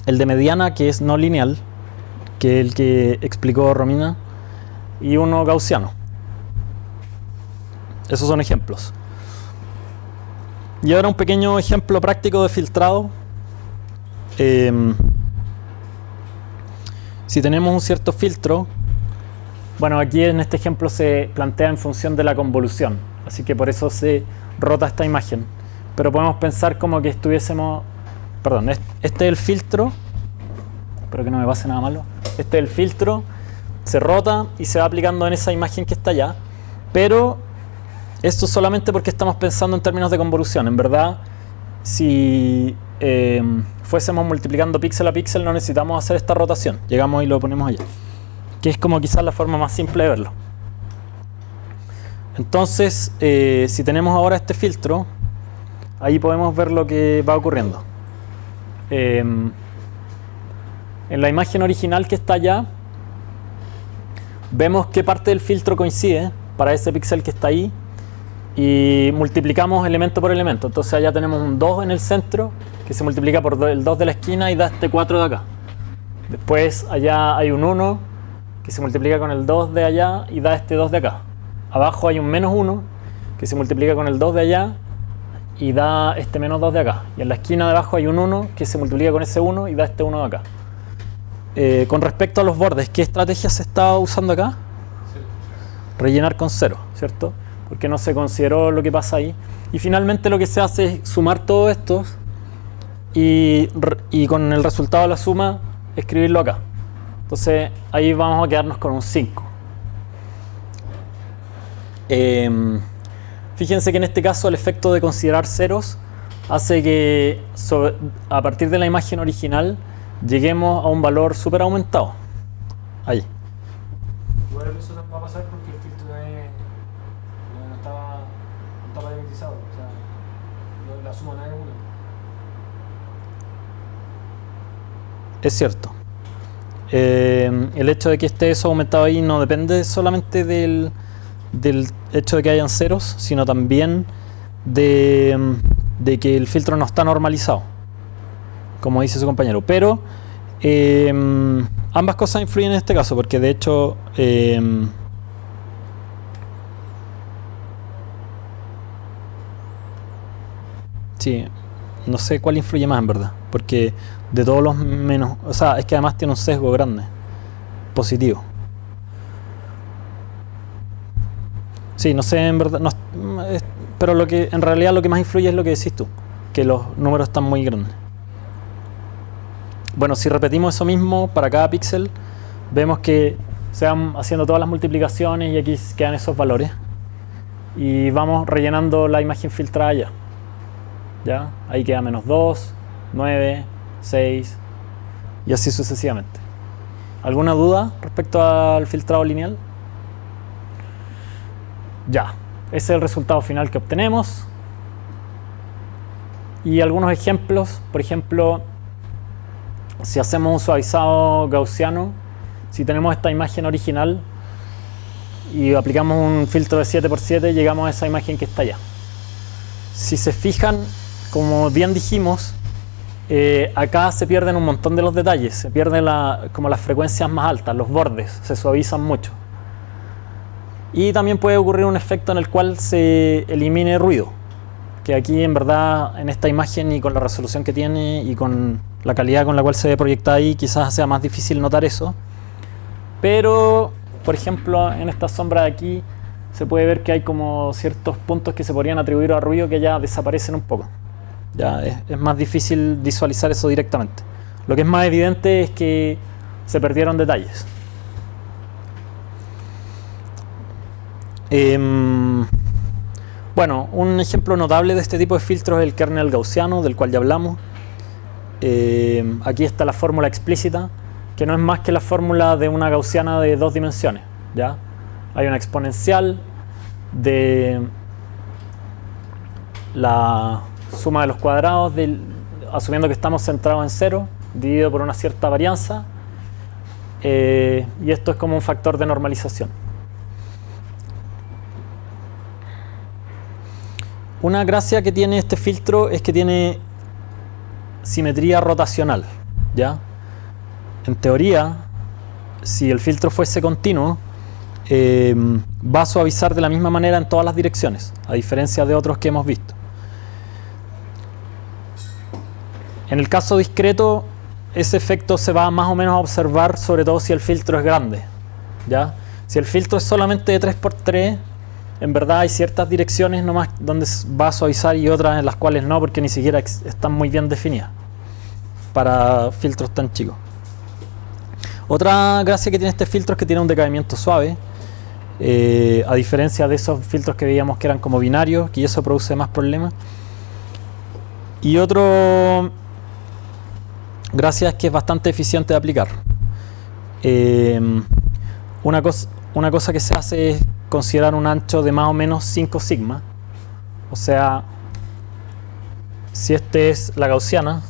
El de mediana, que es no lineal, que es el que explicó Romina, y uno gaussiano. Esos son ejemplos. Y ahora un pequeño ejemplo práctico de filtrado. Si tenemos un cierto filtro, bueno, aquí en este ejemplo se plantea en función de la convolución, así que por eso se rota esta imagen. Pero podemos pensar como que estuviésemos... Perdón, este es el filtro. Espero que no me pase nada malo. Este es el filtro, se rota y se va aplicando en esa imagen que está allá. Pero esto solamente porque estamos pensando en términos de convolución. En verdad, si fuésemos multiplicando píxel a píxel, no necesitamos hacer esta rotación. Llegamos y lo ponemos allá. Que es como quizás la forma más simple de verlo. Entonces, si tenemos ahora este filtro, ahí podemos ver lo que va ocurriendo. En la imagen original que está allá, vemos qué parte del filtro coincide para ese píxel que está ahí y multiplicamos elemento por elemento. Entonces allá tenemos un 2 en el centro que se multiplica por el 2 de la esquina y da este 4 de acá. Después allá hay un 1 que se multiplica con el 2 de allá y da este 2 de acá. Abajo hay un menos 1 que se multiplica con el 2 de allá y da este menos 2 de acá. Y en la esquina de abajo hay un 1 que se multiplica con ese 1 y da este 1 de acá. Con respecto a los bordes, ¿qué estrategia se está usando acá? Rellenar con 0, ¿cierto? Porque no se consideró lo que pasa ahí. Y finalmente lo que se hace es sumar todos estos y con el resultado de la suma escribirlo acá. Entonces ahí vamos a quedarnos con un 5. Fíjense que en este caso el efecto de considerar ceros hace que a partir de la imagen original lleguemos a un valor súper aumentado. Ahí. Igual eso va a pasar porque el filtro no estaba parametrizado, o sea, la suma no es 1. Es cierto. El hecho de que esté eso aumentado ahí no depende solamente del hecho de que hayan ceros, sino también de que el filtro no está normalizado, como dice su compañero. Pero ambas cosas influyen en este caso, porque de hecho sí, no sé cuál influye más en verdad, porque de todos los menos, o sea, es que además tiene un sesgo grande, positivo. Sí, no sé en verdad, pero en realidad lo que más influye es lo que decís tú, que los números están muy grandes. Bueno, si repetimos eso mismo para cada píxel, vemos que se van haciendo todas las multiplicaciones y aquí quedan esos valores. Y vamos rellenando la imagen filtrada allá. ¿Ya? Ahí queda menos 2, 9, 6 y así sucesivamente. ¿Alguna duda respecto al filtrado lineal? Ya, ese es el resultado final que obtenemos. Y algunos ejemplos, por ejemplo, si hacemos un suavizado gaussiano, si tenemos esta imagen original y aplicamos un filtro de 7×7, llegamos a esa imagen que está allá. Si se fijan, como bien dijimos, acá se pierden un montón de los detalles, se pierden como las frecuencias más altas, los bordes, se suavizan mucho. Y también puede ocurrir un efecto en el cual se elimine ruido, que aquí en verdad en esta imagen y con la resolución que tiene y con la calidad con la cual se ve proyectada ahí quizás sea más difícil notar eso. Pero, por ejemplo, en esta sombra de aquí se puede ver que hay como ciertos puntos que se podrían atribuir a ruido que ya desaparecen un poco. Ya es más difícil visualizar eso directamente. Lo que es más evidente es que se perdieron detalles. Bueno, un ejemplo notable de este tipo de filtros es el kernel gaussiano, del cual ya hablamos. Aquí está la fórmula explícita, que no es más que la fórmula de una gaussiana de 2 dimensiones. ¿Ya? Hay una exponencial de la suma de los cuadrados, asumiendo que estamos centrados en 0, dividido por una cierta varianza. Y esto es como un factor de normalización. Una gracia que tiene este filtro es que tiene simetría rotacional, ¿ya? En teoría, si el filtro fuese continuo, va a suavizar de la misma manera en todas las direcciones, a diferencia de otros que hemos visto. En el caso discreto, ese efecto se va más o menos a observar, sobre todo si el filtro es grande, ¿ya? Si el filtro es solamente de 3×3, en verdad hay ciertas direcciones nomás donde va a suavizar y otras en las cuales no, porque ni siquiera están muy bien definidas para filtros tan chicos. Otra gracia que tiene este filtro es que tiene un decaimiento suave, a diferencia de esos filtros que veíamos que eran como binarios, que eso produce más problemas. Y otro gracia es que es bastante eficiente de aplicar. Una cosa que se hace es considerar un ancho de más o menos 5 sigma. O sea, si este es la gaussiana,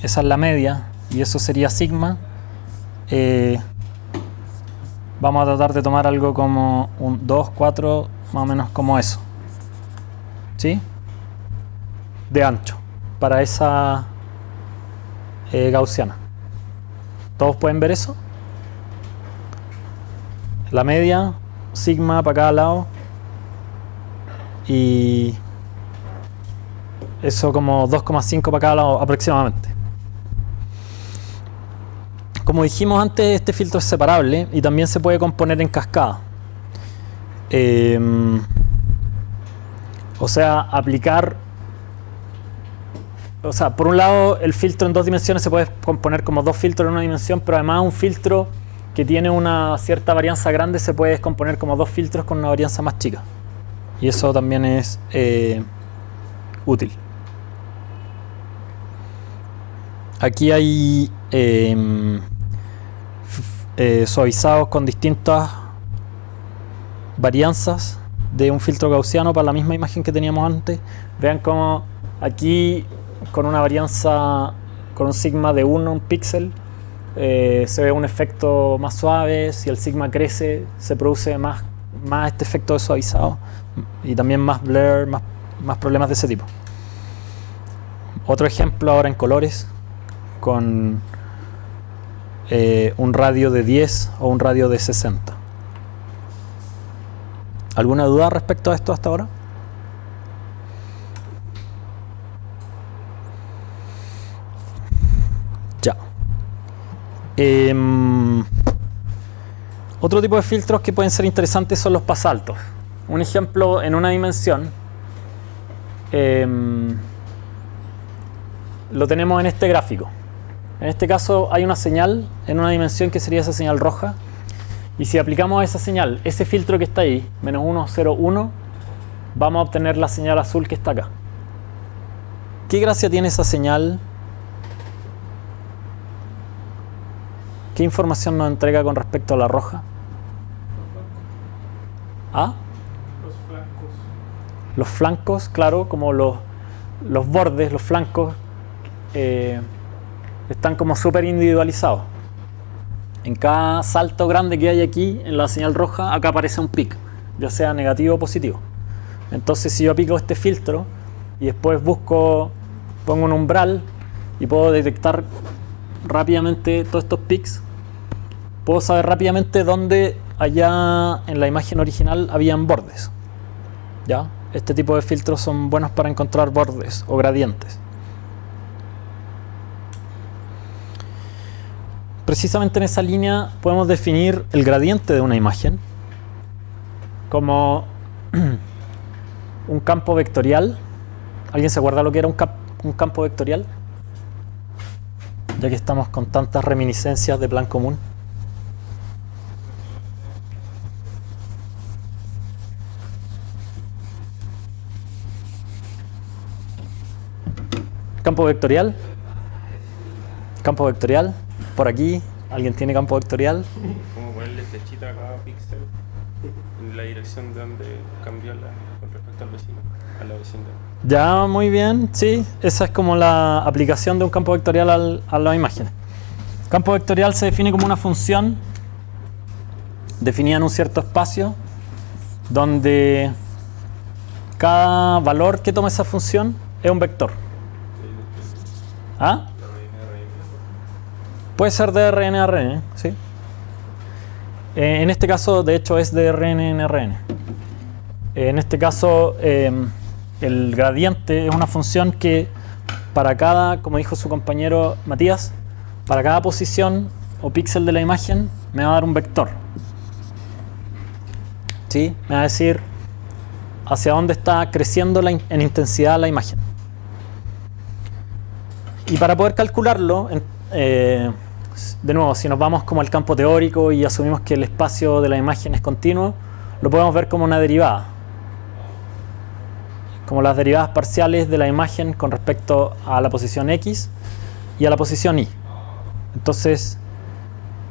esa es la media y eso sería sigma. Vamos a tratar de tomar algo como un 2, 4, más o menos como eso, ¿sí? De ancho para esa gaussiana. ¿Todos pueden ver eso? La media, sigma para cada lado, y eso como 2,5 para cada lado aproximadamente. Como dijimos antes, este filtro es separable y también se puede componer en cascada. O sea, aplicar... O sea, por un lado, el filtro en 2 dimensiones se puede componer como 2 filtros en una dimensión, pero además un filtro que tiene una cierta varianza grande se puede descomponer como 2 filtros con una varianza más chica. Y eso también es útil. Aquí hay suavizados con distintas varianzas de un filtro gaussiano para la misma imagen que teníamos antes. Vean cómo aquí con una varianza, con un sigma de 1, un píxel, se ve un efecto más suave. Si el sigma crece, se produce más este efecto de suavizado y también más blur, más problemas de ese tipo. Otro ejemplo ahora en colores, con un radio de 10 o un radio de 60. ¿Alguna duda respecto a esto hasta ahora? Ya. Otro tipo de filtros que pueden ser interesantes son los pasaltos. Un ejemplo en una dimensión lo tenemos en este gráfico. En este caso hay una señal en una dimensión que sería esa señal roja, y si aplicamos a esa señal ese filtro que está ahí, menos 1, 0, 1, vamos a obtener la señal azul que está acá. ¿Qué gracia tiene esa señal? ¿Qué información nos entrega con respecto a la roja? ¿Ah? Los flancos. Los flancos, claro, como los bordes, los flancos, están como súper individualizados. En cada salto grande que hay aquí en la señal roja, acá aparece un pic, ya sea negativo o positivo. Entonces, si yo aplico este filtro y después pongo un umbral y puedo detectar rápidamente todos estos pics, puedo saber rápidamente dónde allá en la imagen original habían bordes. ¿Ya? Este tipo de filtros son buenos para encontrar bordes o gradientes. Precisamente en esa línea podemos definir el gradiente de una imagen. como un campo vectorial. ¿Alguien se acuerda lo que era un campo vectorial? Ya que estamos con tantas reminiscencias de plan común. Campo vectorial. Campo vectorial. Por aquí. ¿Alguien tiene campo vectorial? Como ponerle flechita a cada píxel en la dirección de donde cambió con respecto al vecino, a la vecindad. Ya, muy bien. Sí, esa es como la aplicación de un campo vectorial a las imágenes. Campo vectorial se define como una función definida en un cierto espacio donde cada valor que toma esa función es un vector. ¿Ah? Puede ser de Rn a Rn, ¿sí? En este caso, de hecho, es de Rn en Rn. En este caso, el gradiente es una función que para cada, como dijo su compañero Matías, para cada posición o píxel de la imagen me va a dar un vector. ¿Sí? Me va a decir hacia dónde está creciendo en intensidad la imagen. Y para poder calcularlo, de nuevo, si nos vamos como al campo teórico y asumimos que el espacio de la imagen es continuo, lo podemos ver como una derivada. Como las derivadas parciales de la imagen con respecto a la posición X y a la posición Y. Entonces,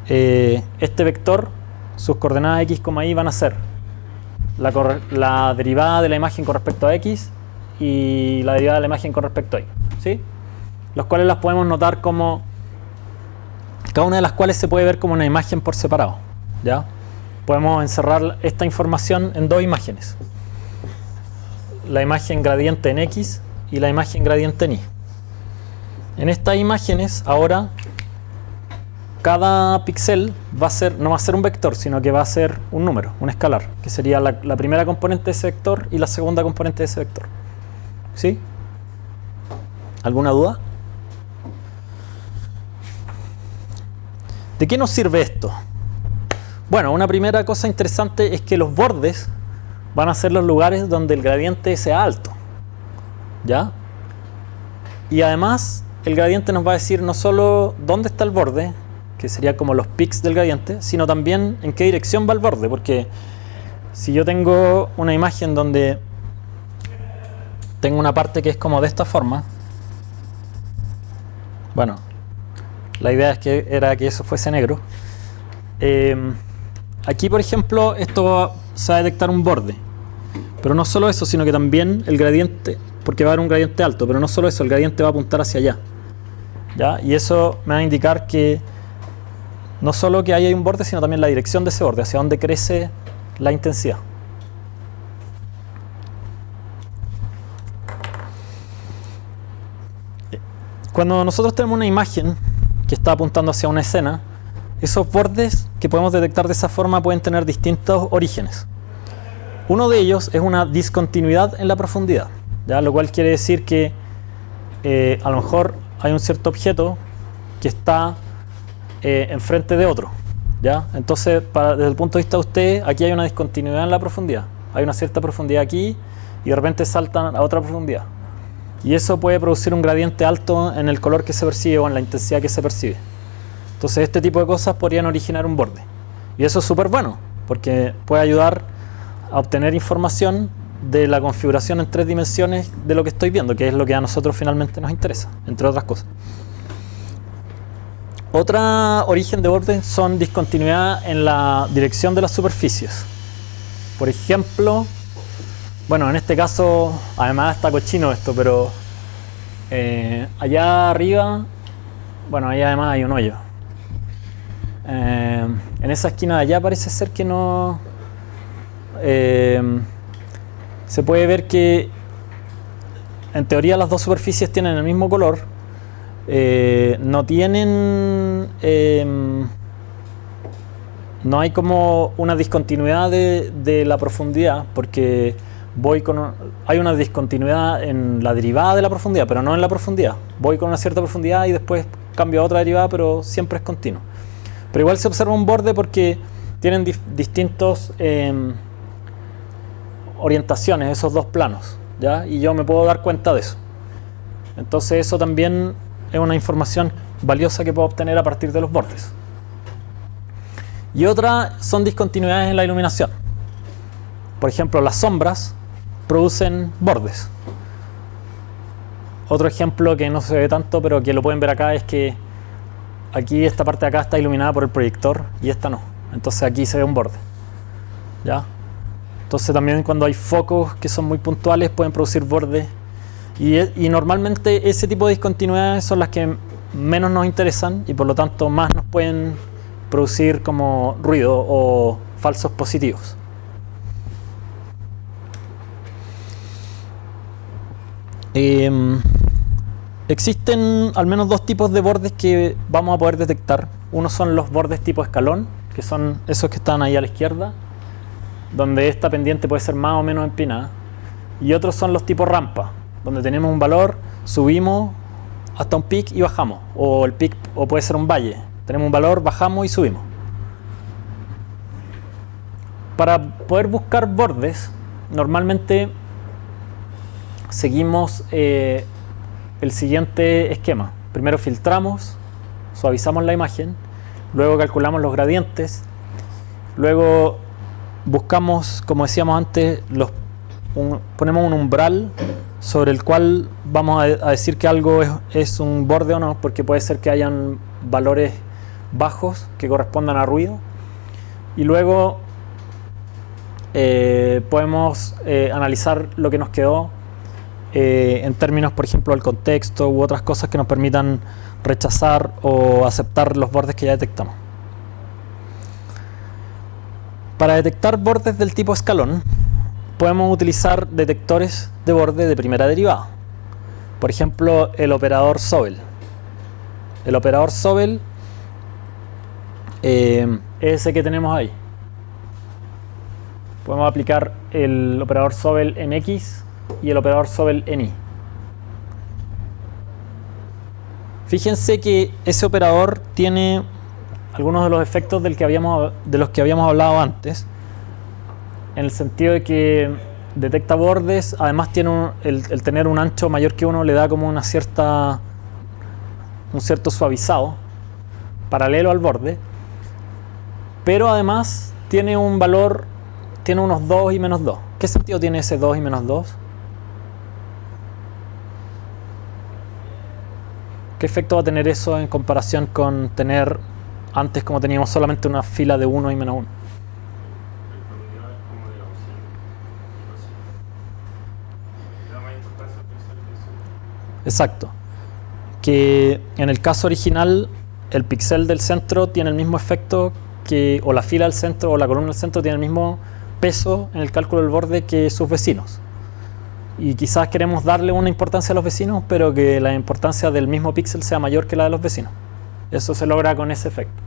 este vector, sus coordenadas X, Y van a ser la derivada de la imagen con respecto a X y la derivada de la imagen con respecto a Y. ¿Sí? Los cuales las podemos notar como, cada una de las cuales se puede ver como una imagen por separado. ¿Ya? Podemos encerrar esta información en dos imágenes. La imagen gradiente en X y la imagen gradiente en Y. En estas imágenes, ahora, cada píxel no va a ser un vector, sino que va a ser un número, un escalar, que sería la primera componente de ese vector y la segunda componente de ese vector. ¿Sí? ¿Alguna duda? ¿De qué nos sirve esto? Bueno, una primera cosa interesante es que los bordes van a ser los lugares donde el gradiente sea alto. ¿Ya? Y además, el gradiente nos va a decir no solo dónde está el borde, que sería como los pics del gradiente, sino también en qué dirección va el borde. Porque si yo tengo una imagen donde tengo una parte que es como de esta forma, bueno, la idea era que eso fuese negro. Aquí, por ejemplo, esto se va a detectar un borde. Pero no solo eso, sino que también el gradiente, porque va a haber un gradiente alto, pero no solo eso, el gradiente va a apuntar hacia allá. ¿Ya? Y eso me va a indicar que no solo que ahí hay un borde, sino también la dirección de ese borde, hacia dónde crece la intensidad. Cuando nosotros tenemos una imagen que está apuntando hacia una escena, esos bordes que podemos detectar de esa forma pueden tener distintos orígenes. Uno de ellos es una discontinuidad en la profundidad, ¿ya? Lo cual quiere decir que a lo mejor hay un cierto objeto que está enfrente de otro, ¿ya? Entonces, desde el punto de vista de usted, aquí hay una discontinuidad en la profundidad. Hay una cierta profundidad aquí y de repente saltan a otra profundidad. Y eso puede producir un gradiente alto en el color que se percibe o en la intensidad que se percibe. Entonces, este tipo de cosas podrían originar un borde. Y eso es súper bueno, porque puede ayudar a obtener información de la configuración en 3 dimensiones de lo que estoy viendo, que es lo que a nosotros finalmente nos interesa, entre otras cosas. Otra origen de borde son discontinuidad en la dirección de las superficies. Por ejemplo, bueno, en este caso, además está cochino esto, pero allá arriba, bueno, ahí además hay un hoyo. En esa esquina de allá parece ser que no... se puede ver que en teoría las dos superficies tienen el mismo color, no tienen no hay como una discontinuidad de la profundidad, porque hay una discontinuidad en la derivada de la profundidad, pero no en la profundidad. Voy con una cierta profundidad y después cambio a otra derivada, pero siempre es continuo. Pero igual se observa un borde porque tienen distintos orientaciones, esos dos planos, ¿ya? Y yo me puedo dar cuenta de eso. Entonces eso también es una información valiosa que puedo obtener a partir de los bordes. Y otra son discontinuidades en la iluminación. Por ejemplo, las sombras producen bordes. Otro ejemplo que no se ve tanto, pero que lo pueden ver acá, es que aquí esta parte de acá está iluminada por el proyector y esta no. Entonces aquí se ve un borde, ¿ya? Entonces también cuando hay focos que son muy puntuales pueden producir bordes. Y normalmente ese tipo de discontinuidades son las que menos nos interesan y por lo tanto más nos pueden producir como ruido o falsos positivos. Existen al menos dos tipos de bordes que vamos a poder detectar. Uno son los bordes tipo escalón, que son esos que están ahí a la izquierda, donde esta pendiente puede ser más o menos empinada. Y otros son los tipo rampa, donde tenemos un valor, subimos hasta un pic y bajamos. O el pic, o puede ser un valle. Tenemos un valor, bajamos y subimos. Para poder buscar bordes, normalmente seguimos el siguiente esquema. Primero filtramos, suavizamos la imagen, luego calculamos los gradientes, luego buscamos, como decíamos antes, ponemos un umbral sobre el cual vamos a decir que algo es un borde o no, porque puede ser que hayan valores bajos que correspondan a ruido, y luego podemos analizar lo que nos quedó en términos, por ejemplo, del contexto u otras cosas que nos permitan rechazar o aceptar los bordes que ya detectamos. Para detectar bordes del tipo escalón, podemos utilizar detectores de borde de primera derivada. Por ejemplo, el operador Sobel. El operador Sobel es ese que tenemos ahí. Podemos aplicar el operador Sobel en X y el operador Sobel en Y. Fíjense que ese operador tiene algunos de los efectos de los que habíamos hablado antes, en el sentido de que detecta bordes, además tiene el tener un ancho mayor que 1 le da como un cierto suavizado paralelo al borde, pero además tiene un valor, tiene unos 2 y menos 2. ¿Qué sentido tiene ese 2 y menos 2? ¿Qué efecto va a tener eso en comparación con tener antes, como teníamos solamente una fila de 1 y menos 1? Exacto. Que en el caso original el píxel del centro tiene el mismo efecto que, o la fila del centro o la columna del centro tiene el mismo peso en el cálculo del borde que sus vecinos. Y quizás queremos darle una importancia a los vecinos, pero que la importancia del mismo píxel sea mayor que la de los vecinos. Eso se logra con ese efecto.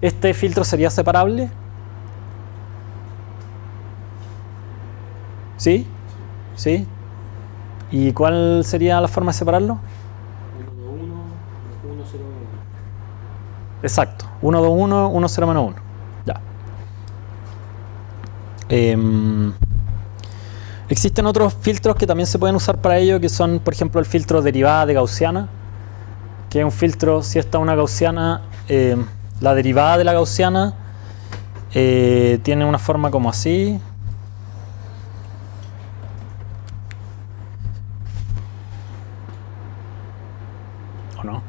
¿Este filtro sería separable? ¿Sí? ¿Sí? ¿Y cuál sería la forma de separarlo? 1, 2, 1, 1, 0, 1. Exacto. 1, 2, 1, 1, 0, menos 1. Ya. Existen otros filtros que también se pueden usar para ello, que son, por ejemplo, el filtro derivada de gaussiana, que es un filtro, si esta es una gaussiana, la derivada de la gaussiana tiene una forma como así. ¿O no?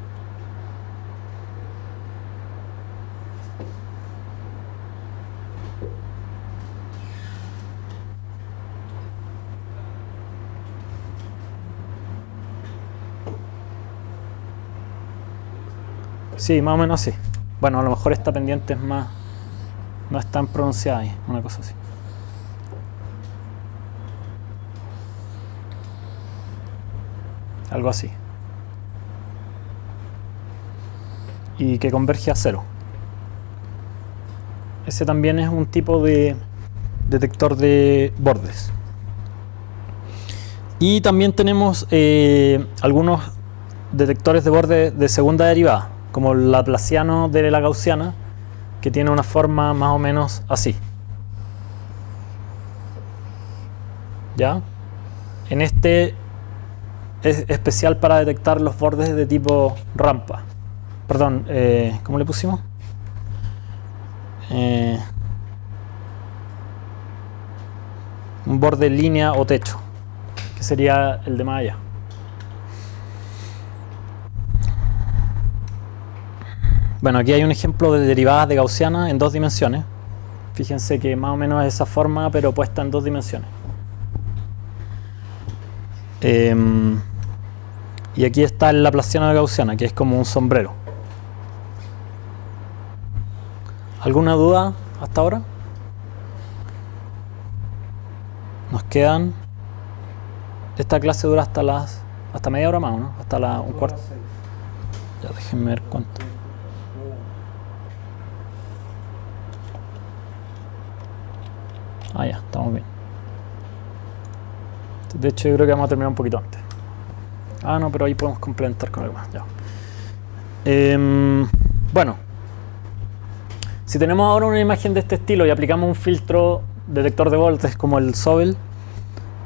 Sí, más o menos así. Bueno, a lo mejor esta pendiente es más, no es tan pronunciada ahí, una cosa así. Algo así. Y que converge a 0. Ese también es un tipo de detector de bordes. Y también tenemos algunos detectores de borde de segunda derivada, como el laplaciano de la gaussiana, que tiene una forma más o menos así. ¿Ya? En este es especial para detectar los bordes de tipo rampa. Perdón, ¿cómo le pusimos? Un borde línea o techo, que sería el de más allá. Bueno, aquí hay un ejemplo de derivadas de gaussiana en 2 dimensiones. Fíjense que más o menos es esa forma, pero puesta en 2 dimensiones. Y aquí está el laplaciano de gaussiana, que es como un sombrero. ¿Alguna duda hasta ahora? Nos quedan... Esta clase dura hasta media hora más, ¿no? Hasta un cuarto. Ya, déjenme ver cuánto. Ah, ya, estamos bien. De hecho, yo creo que vamos a terminar un poquito antes. Ah, no, pero ahí podemos complementar con algo más. Ya. Bueno, si tenemos ahora una imagen de este estilo y aplicamos un filtro detector de voltajes como el Sobel,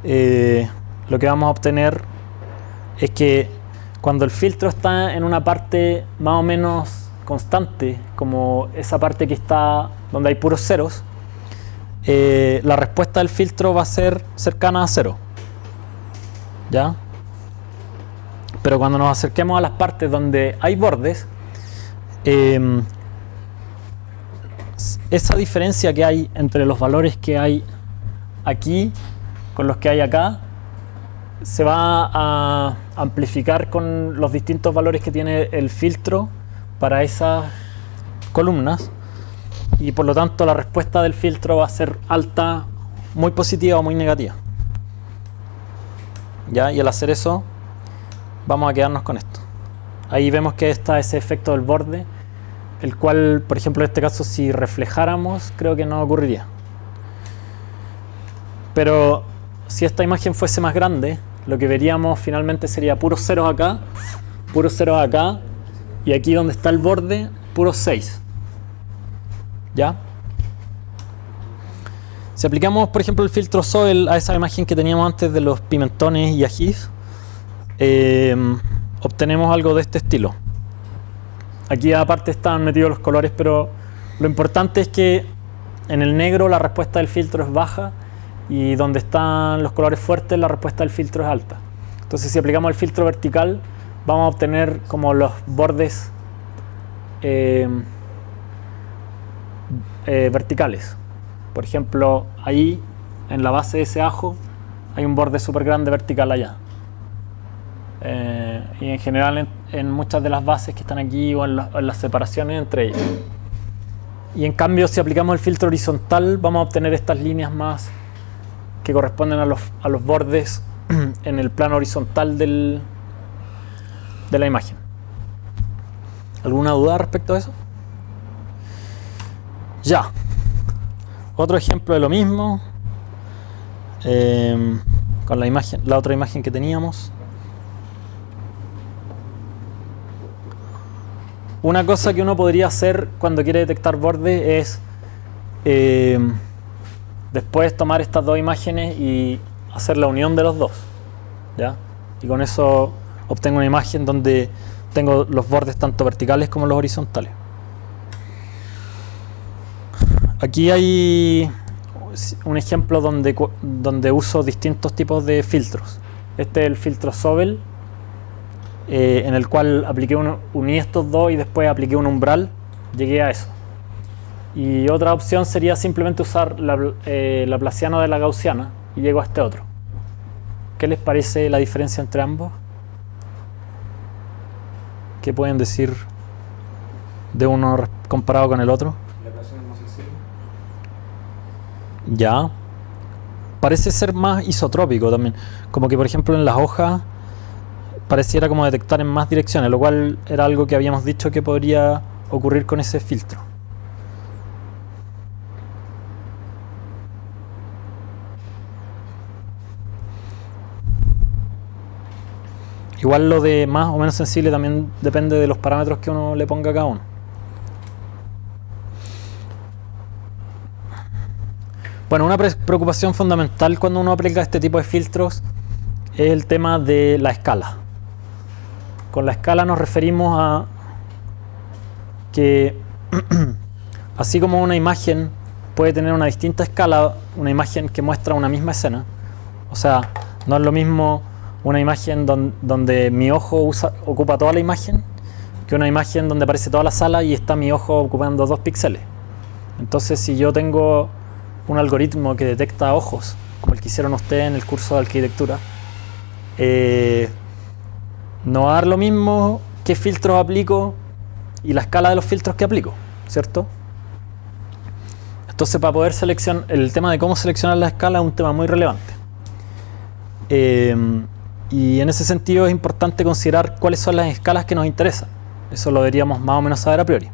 lo que vamos a obtener es que cuando el filtro está en una parte más o menos constante, como esa parte que está donde hay puros ceros, la respuesta del filtro va a ser cercana a 0. ¿Ya? Pero cuando nos acerquemos a las partes donde hay bordes, esa diferencia que hay entre los valores que hay aquí con los que hay acá se va a amplificar con los distintos valores que tiene el filtro para esas columnas, y por lo tanto la respuesta del filtro va a ser alta, muy positiva o muy negativa. ¿Ya? Y al hacer eso vamos a quedarnos con esto. Ahí vemos que está ese efecto del borde, el cual, por ejemplo, en este caso, si reflejáramos, creo que no ocurriría. Pero si esta imagen fuese más grande, lo que veríamos finalmente sería puros ceros acá, y aquí donde está el borde, puros 6. ¿Ya? Si aplicamos, por ejemplo, el filtro Sobel a esa imagen que teníamos antes de los pimentones y ajís, obtenemos algo de este estilo. Aquí aparte están metidos los colores, pero lo importante es que en el negro la respuesta del filtro es baja, y donde están los colores fuertes la respuesta del filtro es alta. Entonces, si aplicamos el filtro vertical, vamos a obtener como los bordes verticales. Por ejemplo, ahí en la base de ese ajo hay un borde súper grande vertical allá. Y en general en muchas de las bases que están aquí o en las separaciones entre ellas. Y en cambio, si aplicamos el filtro horizontal, vamos a obtener estas líneas más que corresponden a los bordes en el plano horizontal de la imagen. ¿Alguna duda respecto a eso? Ya. Otro ejemplo de lo mismo, con la otra imagen que teníamos. Una cosa que uno podría hacer cuando quiere detectar bordes es después tomar estas dos imágenes y hacer la unión de los dos, ¿ya? Y con eso obtengo una imagen donde tengo los bordes tanto verticales como los horizontales. Aquí hay un ejemplo donde uso distintos tipos de filtros. Este es el filtro Sobel, en el cual uní estos dos y después apliqué un umbral, llegué a eso. Y otra opción sería simplemente usar laplaciano de la gaussiana y llego a este otro. ¿Qué les parece la diferencia entre ambos? ¿Qué pueden decir de uno comparado con el otro? La ecuación es más sencilla. Ya. Parece ser más isotrópico también. Como que, por ejemplo, en las hojas pareciera como detectar en más direcciones, lo cual era algo que habíamos dicho que podría ocurrir con ese filtro. Igual lo de más o menos sensible también depende de los parámetros que uno le ponga a cada uno. Bueno, una preocupación fundamental cuando uno aplica este tipo de filtros es el tema de la escala. Con la escala nos referimos a que así como una imagen puede tener una distinta escala, una imagen que muestra una misma escena, o sea, no es lo mismo una imagen donde mi ojo ocupa toda la imagen que una imagen donde aparece toda la sala y está mi ojo ocupando 2 píxeles. Entonces, si yo tengo un algoritmo que detecta ojos, como el que hicieron ustedes en el curso de arquitectura, no va a dar lo mismo qué filtros aplico y la escala de los filtros que aplico, ¿cierto? Entonces, para poder seleccionar, el tema de cómo seleccionar la escala es un tema muy relevante. Y en ese sentido es importante considerar cuáles son las escalas que nos interesan. Eso lo deberíamos más o menos saber a priori.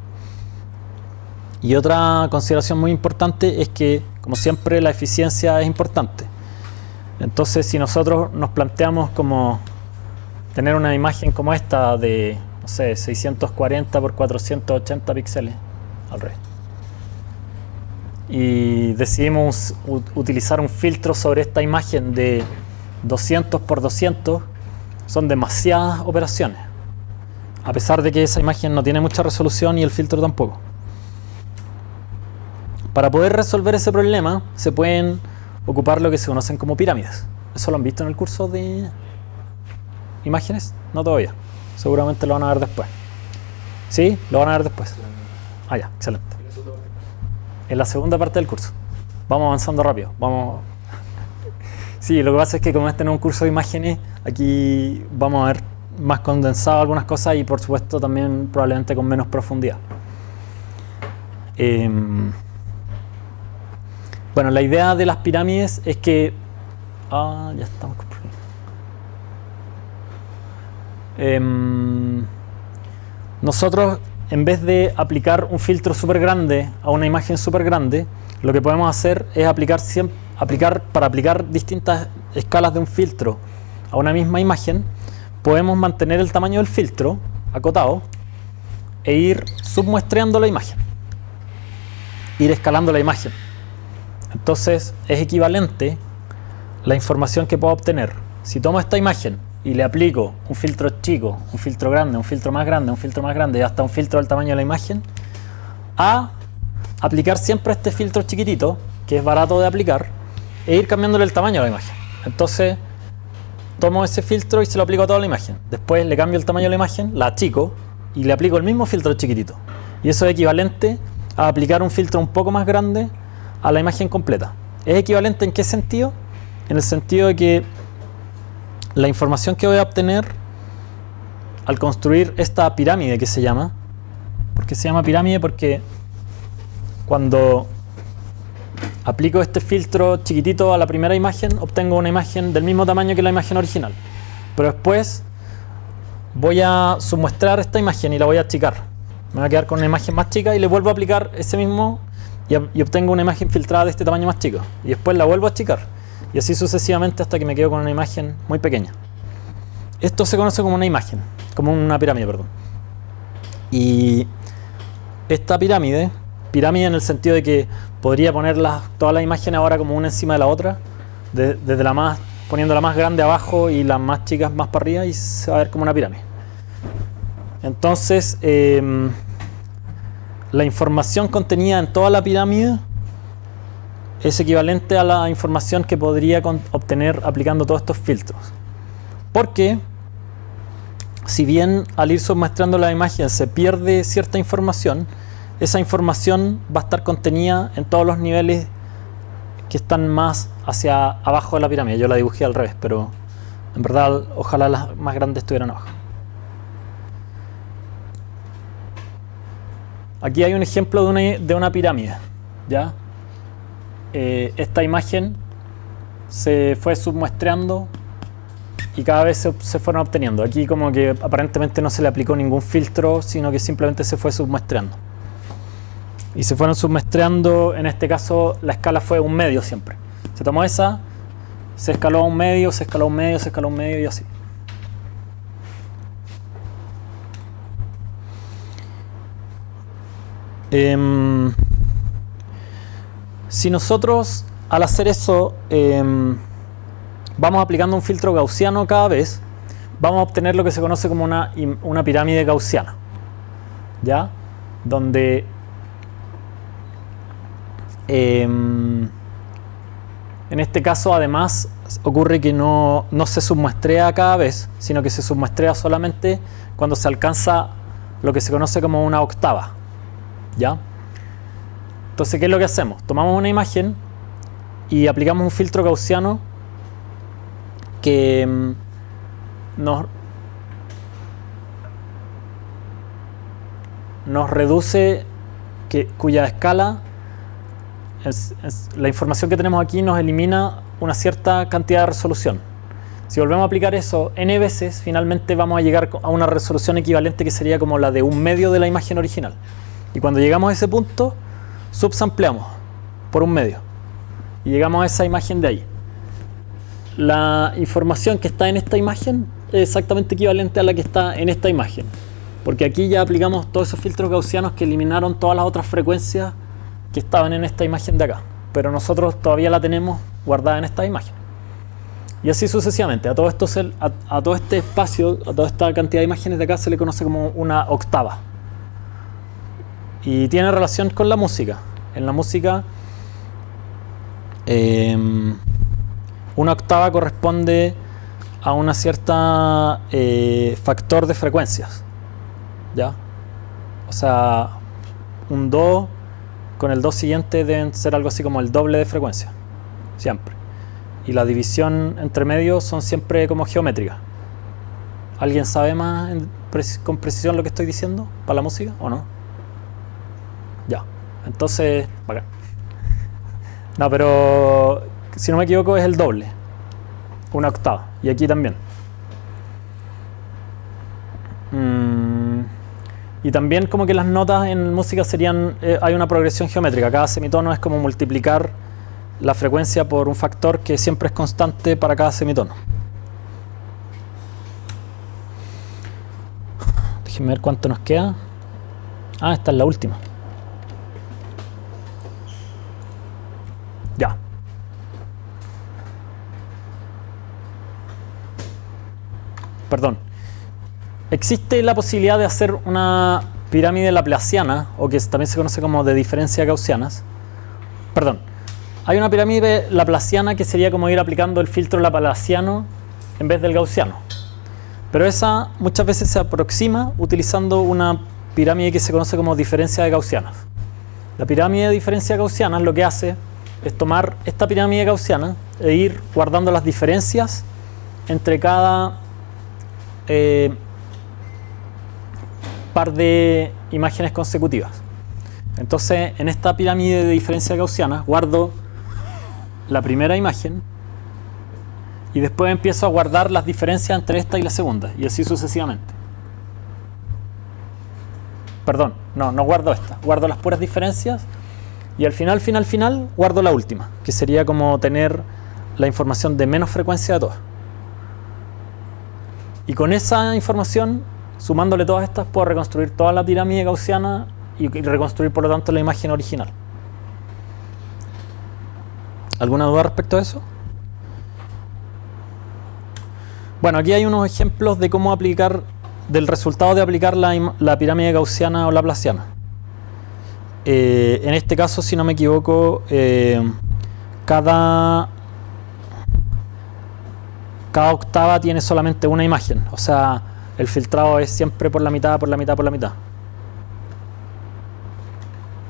Y otra consideración muy importante es que, como siempre, la eficiencia es importante. Entonces, si nosotros nos planteamos como tener una imagen como esta de, no sé, 640 por 480 píxeles, al revés, y decidimos utilizar un filtro sobre esta imagen de 200 por 200, son demasiadas operaciones, a pesar de que esa imagen no tiene mucha resolución y el filtro tampoco. Para poder resolver ese problema se pueden ocupar lo que se conocen como pirámides. ¿Eso lo han visto en el curso de imágenes? No todavía, seguramente lo van a ver después. ¿Sí? Lo van a ver después. Ah, ya, excelente. En la segunda parte del curso. Vamos avanzando rápido. Vamos. Sí, lo que pasa es que como este no es un curso de imágenes, aquí vamos a ver más condensado algunas cosas y por supuesto también probablemente con menos profundidad. Bueno, la idea de las pirámides es que... ya estamos con problemas. Nosotros, en vez de aplicar un filtro súper grande a una imagen súper grande, lo que podemos hacer es para aplicar distintas escalas de un filtro a una misma imagen, podemos mantener el tamaño del filtro acotado e ir submuestreando la imagen, ir escalando la imagen. Entonces es equivalente la información que puedo obtener. Si tomo esta imagen y le aplico un filtro chico, un filtro grande, un filtro más grande, un filtro más grande y hasta un filtro del tamaño de la imagen, a aplicar siempre este filtro chiquitito, que es barato de aplicar, e ir cambiándole el tamaño a la imagen. Entonces tomo ese filtro y se lo aplico a toda la imagen. Después le cambio el tamaño de la imagen, la achico y le aplico el mismo filtro chiquitito. Y eso es equivalente a aplicar un filtro un poco más grande a la imagen completa. ¿Es equivalente en qué sentido? En el sentido de que la información que voy a obtener al construir esta pirámide que se llama, ¿por qué se llama pirámide? Porque cuando aplico este filtro chiquitito a la primera imagen, obtengo una imagen del mismo tamaño que la imagen original. Pero después voy a submuestrar esta imagen y la voy a achicar. Me voy a quedar con una imagen más chica y le vuelvo a aplicar ese mismo y obtengo una imagen filtrada de este tamaño más chico. Y después la vuelvo a achicar. Y así sucesivamente hasta que me quedo con una imagen muy pequeña. Esto se conoce como una imagen, como una pirámide, perdón. Y esta pirámide en el sentido de que podría poner todas las imágenes ahora como una encima de la otra, desde poniendo la más grande abajo y las más chicas más para arriba, y se va a ver como una pirámide. Entonces, la información contenida en toda la pirámide es equivalente a la información que podría obtener aplicando todos estos filtros. Porque, si bien al ir submuestrando la imagen se pierde cierta información, esa información va a estar contenida en todos los niveles que están más hacia abajo de la pirámide. Yo la dibujé al revés, pero en verdad ojalá las más grandes estuvieran abajo. Aquí hay un ejemplo de una pirámide, ¿ya? Esta imagen se fue submuestreando y cada vez se fueron obteniendo. Aquí como que aparentemente no se le aplicó ningún filtro, sino que simplemente se fue submuestreando. Y se fueron submuestreando, en este caso la escala fue un medio siempre. Se tomó esa, se escaló a un medio, se escaló a un medio, se escaló a un medio y así. Si nosotros al hacer eso, vamos aplicando un filtro gaussiano cada vez, vamos a obtener lo que se conoce como una pirámide gaussiana, ¿ya? Donde en este caso además ocurre que no se submuestrea cada vez, sino que se submuestrea solamente cuando se alcanza lo que se conoce como una octava, ¿ya? Entonces, ¿qué es lo que hacemos? Tomamos una imagen y aplicamos un filtro gaussiano que nos reduce, cuya escala, la información que tenemos aquí nos elimina una cierta cantidad de resolución. Si volvemos a aplicar eso n veces, finalmente vamos a llegar a una resolución equivalente que sería como la de un medio de la imagen original. Y cuando llegamos a ese punto, subsampleamos por un medio y llegamos a esa imagen de ahí. La información que está en esta imagen es exactamente equivalente a la que está en esta imagen, porque aquí ya aplicamos todos esos filtros gaussianos que eliminaron todas las otras frecuencias que estaban en esta imagen de acá, pero nosotros todavía la tenemos guardada en esta imagen. Y así sucesivamente. A todo este espacio, a toda esta cantidad de imágenes de acá se le conoce como una octava. Y tiene relación con la música. En la música, una octava corresponde a una cierta factor de frecuencias, ¿ya? O sea, un do con el do siguiente deben ser algo así como el doble de frecuencia, siempre. Y la división entre medios son siempre como geométricas. ¿Alguien sabe más con precisión lo que estoy diciendo para la música o no? Ya, entonces, bacán. No, pero si no me equivoco es el doble, una octava, y aquí también. Y también como que las notas en música serían, hay una progresión geométrica, cada semitono es como multiplicar la frecuencia por un factor que siempre es constante para cada semitono. Déjenme ver cuánto nos queda. Ah, esta es la última. Ya. Perdón. Existe la posibilidad de hacer una pirámide laplaciana, o que también se conoce como de diferencias gaussianas. Perdón. Hay una pirámide laplaciana que sería como ir aplicando el filtro laplaciano en vez del gaussiano. Pero esa muchas veces se aproxima utilizando una pirámide que se conoce como diferencia de gaussianas. La pirámide de diferencia gaussiana lo que hace es tomar esta pirámide gaussiana e ir guardando las diferencias entre cada par de imágenes consecutivas. Entonces, en esta pirámide de diferencia gaussiana guardo la primera imagen y después empiezo a guardar las diferencias entre esta y la segunda, y así sucesivamente. Perdón, no guardo esta, guardo las puras diferencias y al final guardo la última, que sería como tener la información de menos frecuencia de todas. Y con esa información, sumándole todas estas, puedo reconstruir toda la pirámide gaussiana y reconstruir por lo tanto la imagen original. ¿Alguna duda respecto a eso? Bueno, aquí hay unos ejemplos de cómo aplicar, del resultado de aplicar la pirámide gaussiana o laplaciana. En este caso, si no me equivoco, cada octava tiene solamente una imagen. O sea, el filtrado es siempre por la mitad, por la mitad, por la mitad.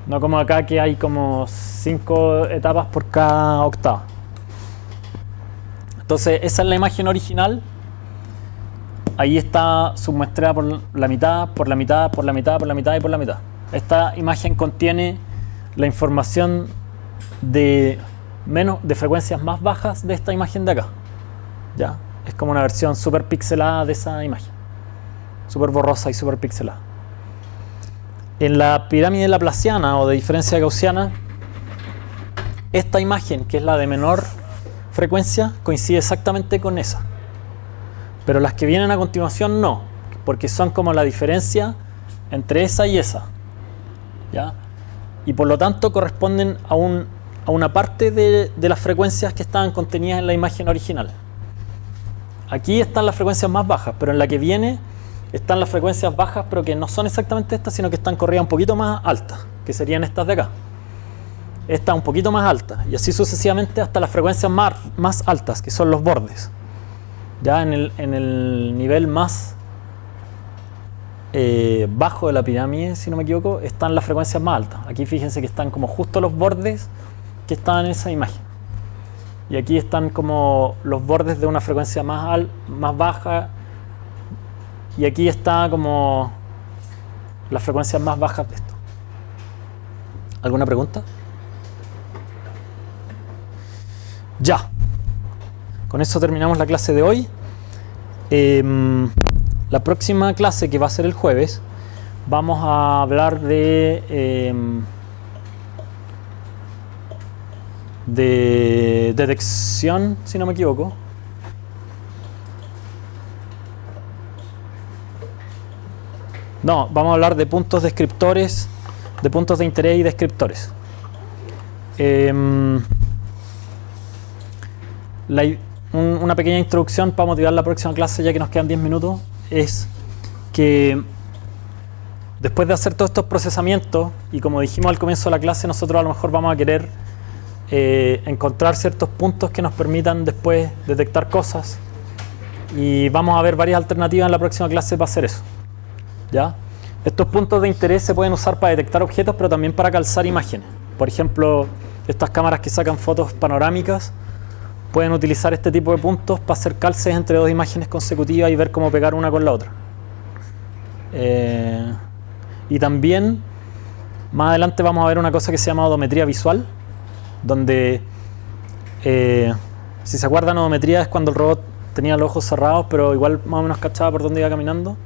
No como acá que hay como 5 etapas por cada octava. Entonces esa es la imagen original. Ahí está submuestrada por la mitad, por la mitad, por la mitad, por la mitad y por la mitad. Esta imagen contiene la información de frecuencias más bajas de esta imagen de acá. ¿Ya? Es como una versión súper pixelada de esa imagen. Súper borrosa y súper pixelada. En la pirámide laplaciana o de diferencia gaussiana, esta imagen, que es la de menor frecuencia, coincide exactamente con esa. Pero las que vienen a continuación no, porque son como la diferencia entre esa y esa, ¿ya? Y por lo tanto corresponden a una parte de las frecuencias que estaban contenidas en la imagen original. Aquí están las frecuencias más bajas, pero en la que viene están las frecuencias bajas, pero que no son exactamente estas, sino que están corridas un poquito más altas, que serían estas de acá. Esta un poquito más alta, y así sucesivamente hasta las frecuencias más altas, que son los bordes. Ya en el nivel más bajo de la pirámide, si no me equivoco, están las frecuencias más altas. Aquí fíjense que están como justo los bordes que estaban en esa imagen. Y aquí están como los bordes de una frecuencia más baja. Y aquí está como las frecuencias más bajas de esto. ¿Alguna pregunta? Ya. Con eso terminamos la clase de hoy. La próxima clase, que va a ser el jueves, vamos a hablar de detección, si no me equivoco. No, vamos a hablar de puntos descriptores, de puntos de interés y descriptores. Una pequeña introducción para motivar la próxima clase, ya que nos quedan 10 minutos, es que después de hacer todos estos procesamientos, y como dijimos al comienzo de la clase, nosotros a lo mejor vamos a querer encontrar ciertos puntos que nos permitan después detectar cosas, y vamos a ver varias alternativas en la próxima clase para hacer eso. ¿Ya? Estos puntos de interés se pueden usar para detectar objetos, pero también para calzar imágenes. Por ejemplo, estas cámaras que sacan fotos panorámicas pueden utilizar este tipo de puntos para hacer calces entre dos imágenes consecutivas y ver cómo pegar una con la otra. Y también, más adelante vamos a ver una cosa que se llama odometría visual, donde, si se acuerdan, odometría es cuando el robot tenía los ojos cerrados, pero igual más o menos cachaba por dónde iba caminando.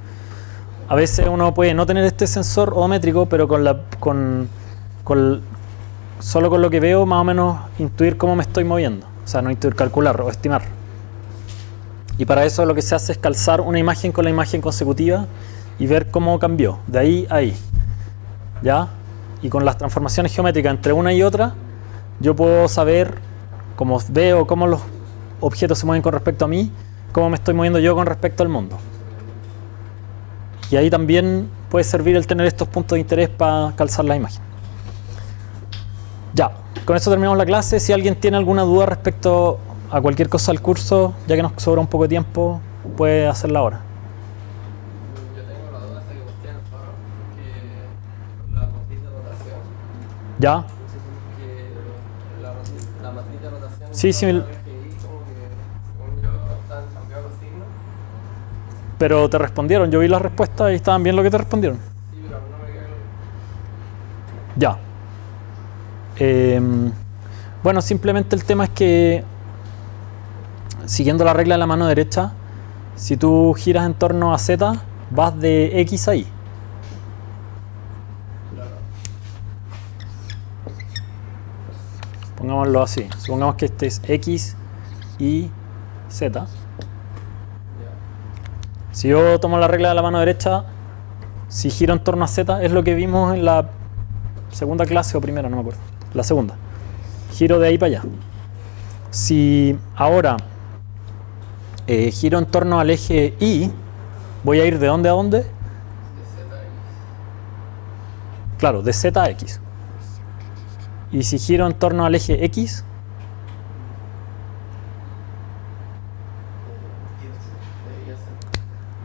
A veces uno puede no tener este sensor odométrico, pero solo con lo que veo más o menos intuir cómo me estoy moviendo. O sea, no intuir, calcular o estimar. Y para eso lo que se hace es calzar una imagen con la imagen consecutiva y ver cómo cambió, de ahí a ahí. ¿Ya? Y con las transformaciones geométricas entre una y otra, yo puedo saber, como veo cómo los objetos se mueven con respecto a mí, cómo me estoy moviendo yo con respecto al mundo. Y ahí también puede servir el tener estos puntos de interés para calzar la imagen. Ya, con eso terminamos la clase. Si alguien tiene alguna duda respecto a cualquier cosa del curso, ya que nos sobra un poco de tiempo, puede hacerla ahora. Yo tengo la duda esta que posté en el foro, que la matriz de rotación, ¿Ya? que la matriz de rotación, Sí, sí. como que, según yo, están cambiados los signos. Pero te respondieron, yo vi las respuestas y estaban bien lo que te respondieron. Sí, pero no me queda claro. Ya. Bueno, simplemente el tema es que, siguiendo la regla de la mano derecha, si tú giras en torno a Z, vas de X a Y. Pongámoslo así. Supongamos que este es X, Y, Z. Si yo tomo la regla de la mano derecha, si giro en torno a Z, es lo que vimos en la segunda clase o primera, no me acuerdo. La segunda. Giro de ahí para allá. Si ahora giro en torno al eje Y, voy a ir ¿de dónde a dónde? De Z a X. Claro, de Z a X. Y si giro en torno al eje X,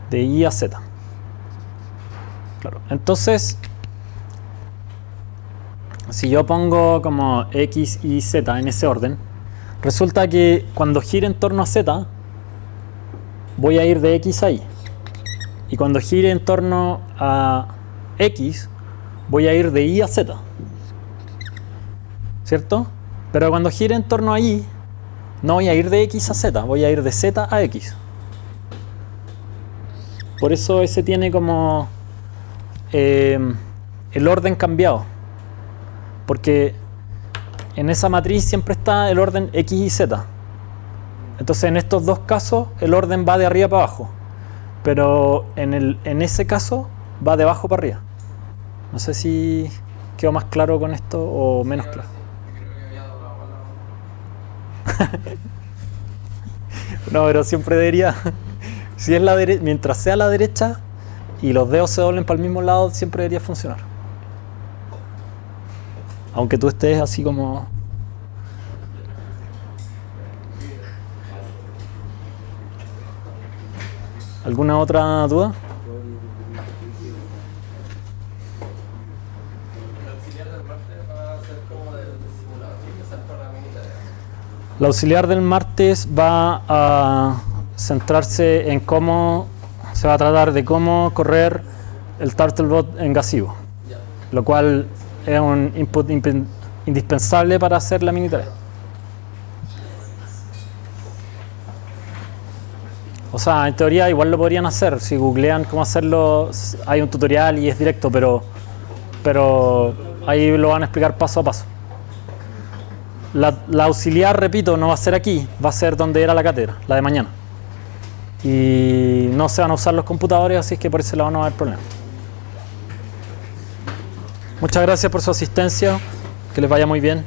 de Y a Z. Claro. Entonces, si yo pongo como X, Y, Z en ese orden, resulta que cuando gire en torno a Z, voy a ir de X a Y. Y cuando gire en torno a X, voy a ir de Y a Z. ¿Cierto? Pero cuando gire en torno a Y, no voy a ir de X a Z, voy a ir de Z a X. Por eso ese tiene como el orden cambiado. Porque en esa matriz siempre está el orden X y Z. Entonces en estos dos casos el orden va de arriba para abajo. Pero en ese caso va de abajo para arriba. No sé si quedó más claro con esto o menos claro. Sí, creo que había doblado. No, pero siempre debería, si es mientras sea a la derecha y los dedos se doblen para el mismo lado, siempre debería funcionar. Aunque tú estés así como... ¿Alguna otra duda? El auxiliar del martes va a ser como del simulador y empezar por la mini tarea. La auxiliar del martes va a centrarse en cómo se va a tratar de cómo correr el Turtlebot en Gazebo, Ya. lo cual es un input indispensable para hacer la mini tarea. O sea, en teoría igual lo podrían hacer. Si googlean cómo hacerlo, hay un tutorial y es directo, pero ahí lo van a explicar paso a paso. La auxiliar, repito, no va a ser aquí, va a ser donde era la cátedra, la de mañana. Y no se van a usar los computadores, así es que por ese lado no va a haber problema. Muchas gracias por su asistencia, que les vaya muy bien.